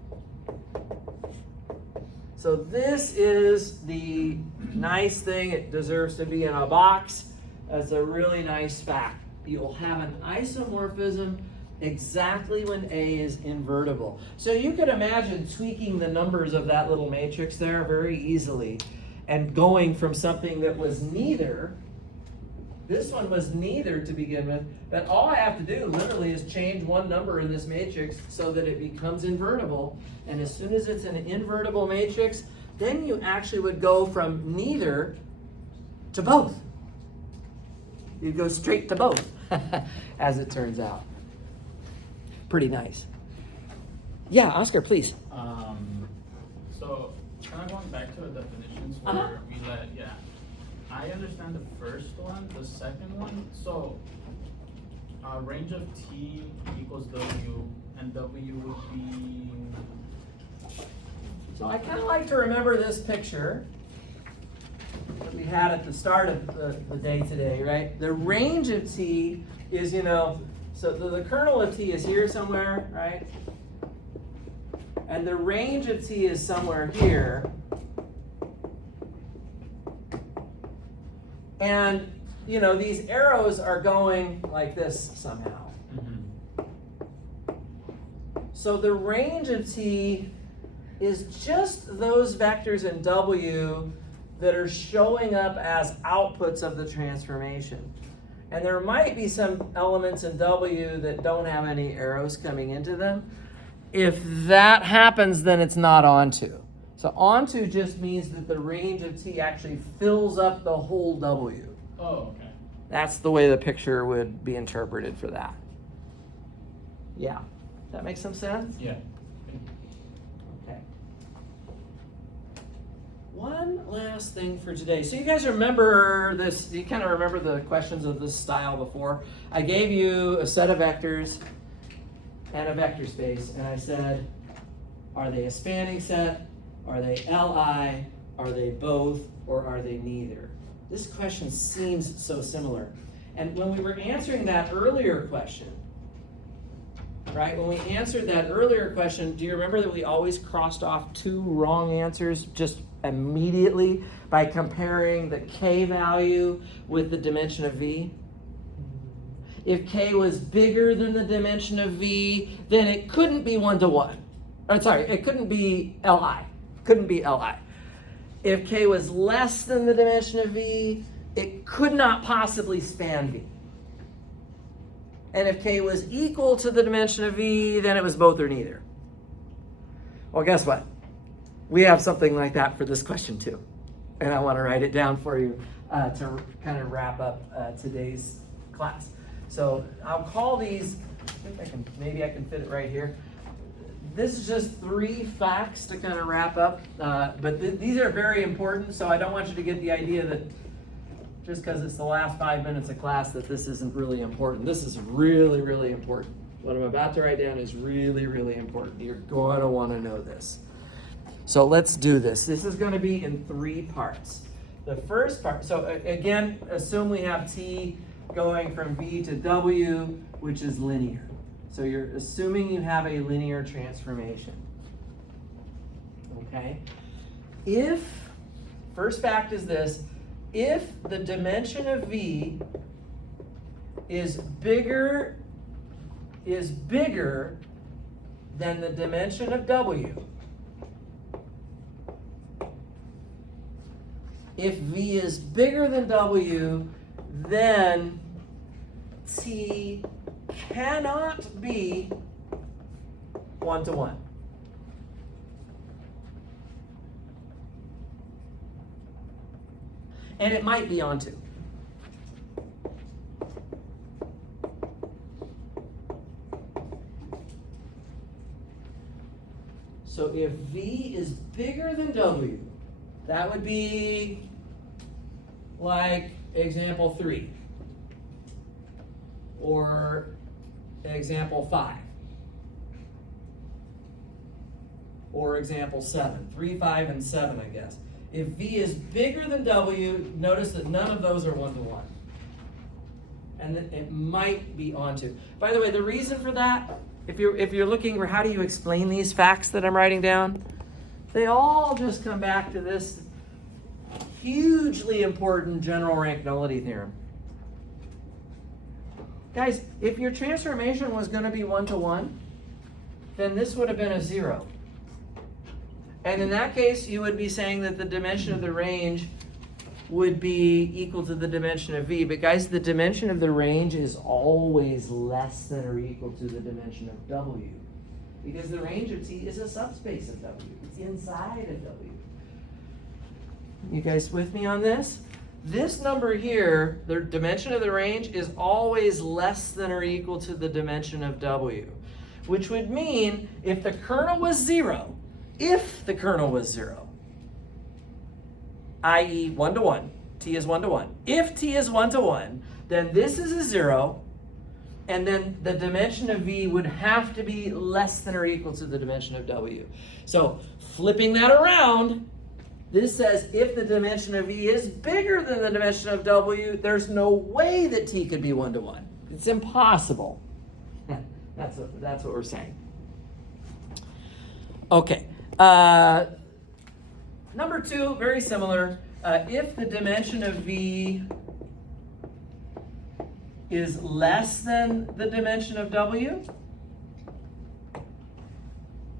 So this is the nice thing. It deserves to be in a box. That's a really nice fact. You'll have an isomorphism exactly when A is invertible. So you could imagine tweaking the numbers of that little matrix there very easily and going from something that was neither. This one was neither to begin with, but all I have to do literally is change one number in this matrix so that it becomes invertible. And as soon as it's an invertible matrix, then you actually would go from neither to both. You'd go straight to both, as it turns out. Pretty nice. Yeah, Oscar, please. So kind of going back to the definitions where we let, I understand the first one. The second one, so range of T equals W, and W would be. So I kind of like to remember this picture that we had at the start of the day today, right? The range of T is, so the kernel of T is here somewhere, right? And the range of T is somewhere here. And, these arrows are going like this somehow. Mm-hmm. So the range of T is just those vectors in W that are showing up as outputs of the transformation. And there might be some elements in W that don't have any arrows coming into them. If that happens, then it's not onto. So onto just means that the range of T actually fills up the whole W. Oh, okay. That's the way the picture would be interpreted for that. Yeah. That makes some sense? Yeah. Okay. One last thing for today. So you guys remember this, you kind of remember the questions of this style before. I gave you a set of vectors and a vector space, and I said, are they a spanning set? Are they Li? Are they both? Or are they neither? This question seems so similar. And when we were answering that earlier question, right? When we answered that earlier question, do you remember that we always crossed off 2 wrong answers just immediately by comparing the k value with the dimension of v? If k was bigger than the dimension of v, then it couldn't be 1 to 1. Or sorry, it couldn't be li. Couldn't be li. If k was less than the dimension of v, it could not possibly span v. And if k was equal to the dimension of v, then it was both or neither. Well, guess what? We have something like that for this question too. And I want to write it down for you to kind of wrap up today's class. So I'll call these, maybe I can fit it right here. This is just 3 facts to kind of wrap up, but these are very important, so I don't want you to get the idea that just because it's the last 5 minutes of class that this isn't really important. This is really, really important. What I'm about to write down is really, really important. You're going to want to know this. So let's do this. This is going to be in 3 parts. The first part, so again, assume we have t going from v to w, which is linear. So you're assuming you have a linear transformation. Okay? If, first fact is this, if the dimension of v is bigger than the dimension of w, if v is bigger than w, then t cannot be 1 to 1. And it might be onto. So if v is bigger than w, that would be like example 3 or example 5 or example 7. 3, 5, and 7, I guess. If v is bigger than w, notice that none of those are 1 to 1. And it might be onto. By the way, the reason for that, if you're looking for how do you explain these facts that I'm writing down, they all just come back to this hugely important general rank nullity theorem. Guys, if your transformation was going to be 1 to 1, then this would have been a 0. And in that case, you would be saying that the dimension of the range would be equal to the dimension of v. But guys, the dimension of the range is always less than or equal to the dimension of w. Because the range of t is a subspace of w. It's inside of w. You guys with me on this? This number here, the dimension of the range, is always less than or equal to the dimension of w. Which would mean if the kernel was 0, i.e. 1 to 1, t is 1 to 1. If t is 1 to 1, then this is a 0, and then the dimension of v would have to be less than or equal to the dimension of w. So flipping that around, this says if the dimension of v is bigger than the dimension of w, there's no way that t could be 1 to 1. It's impossible. That's what we're saying. Okay. Number 2, very similar. If the dimension of v is less than the dimension of w,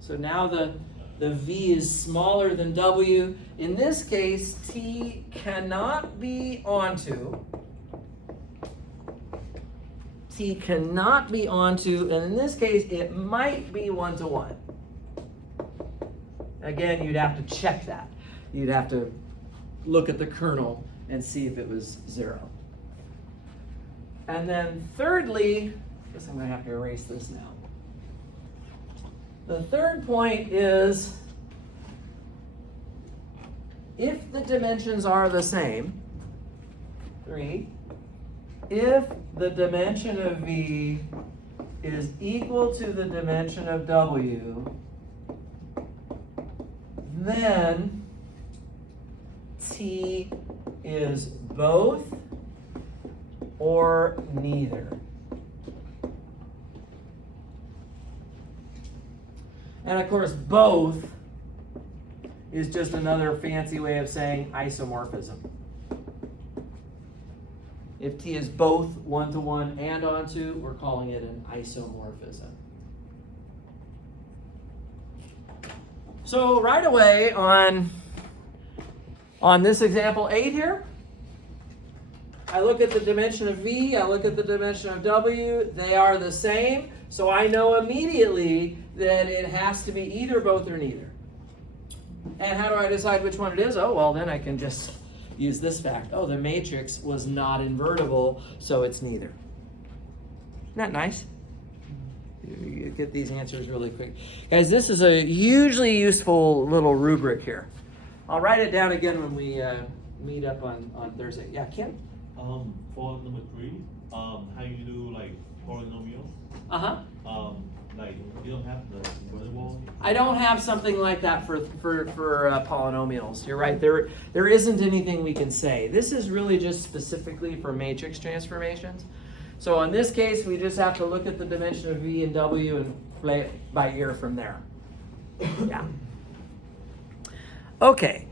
so now the v is smaller than w. In this case, t cannot be onto. T cannot be onto, and in this case, it might be 1 to 1. Again, you'd have to check that. You'd have to look at the kernel and see if it was 0. And then thirdly, I guess I'm going to have to erase this now. The third point is if the dimensions are the same, 3, if the dimension of v is equal to the dimension of w, then t is both or neither. And of course, both is just another fancy way of saying isomorphism. If T is both one-to-one and onto, we're calling it an isomorphism. So right away on this example 8 here, I look at the dimension of V, I look at the dimension of W, they are the same, so I know immediately that it has to be either, both, or neither. And how do I decide which one it is? Oh, well, then I can just use this fact. Oh, the matrix was not invertible, so it's neither. Isn't that nice? You get these answers really quick. Guys, this is a hugely useful little rubric here. I'll write it down again when we meet up on Thursday. Yeah, Kim? For number 3, how you do like polynomial? Like you don't have the invertible. I don't have something like that for polynomials. You're right. There isn't anything we can say. This is really just specifically for matrix transformations. So in this case, we just have to look at the dimension of V and W and play it by ear from there. Yeah. Okay.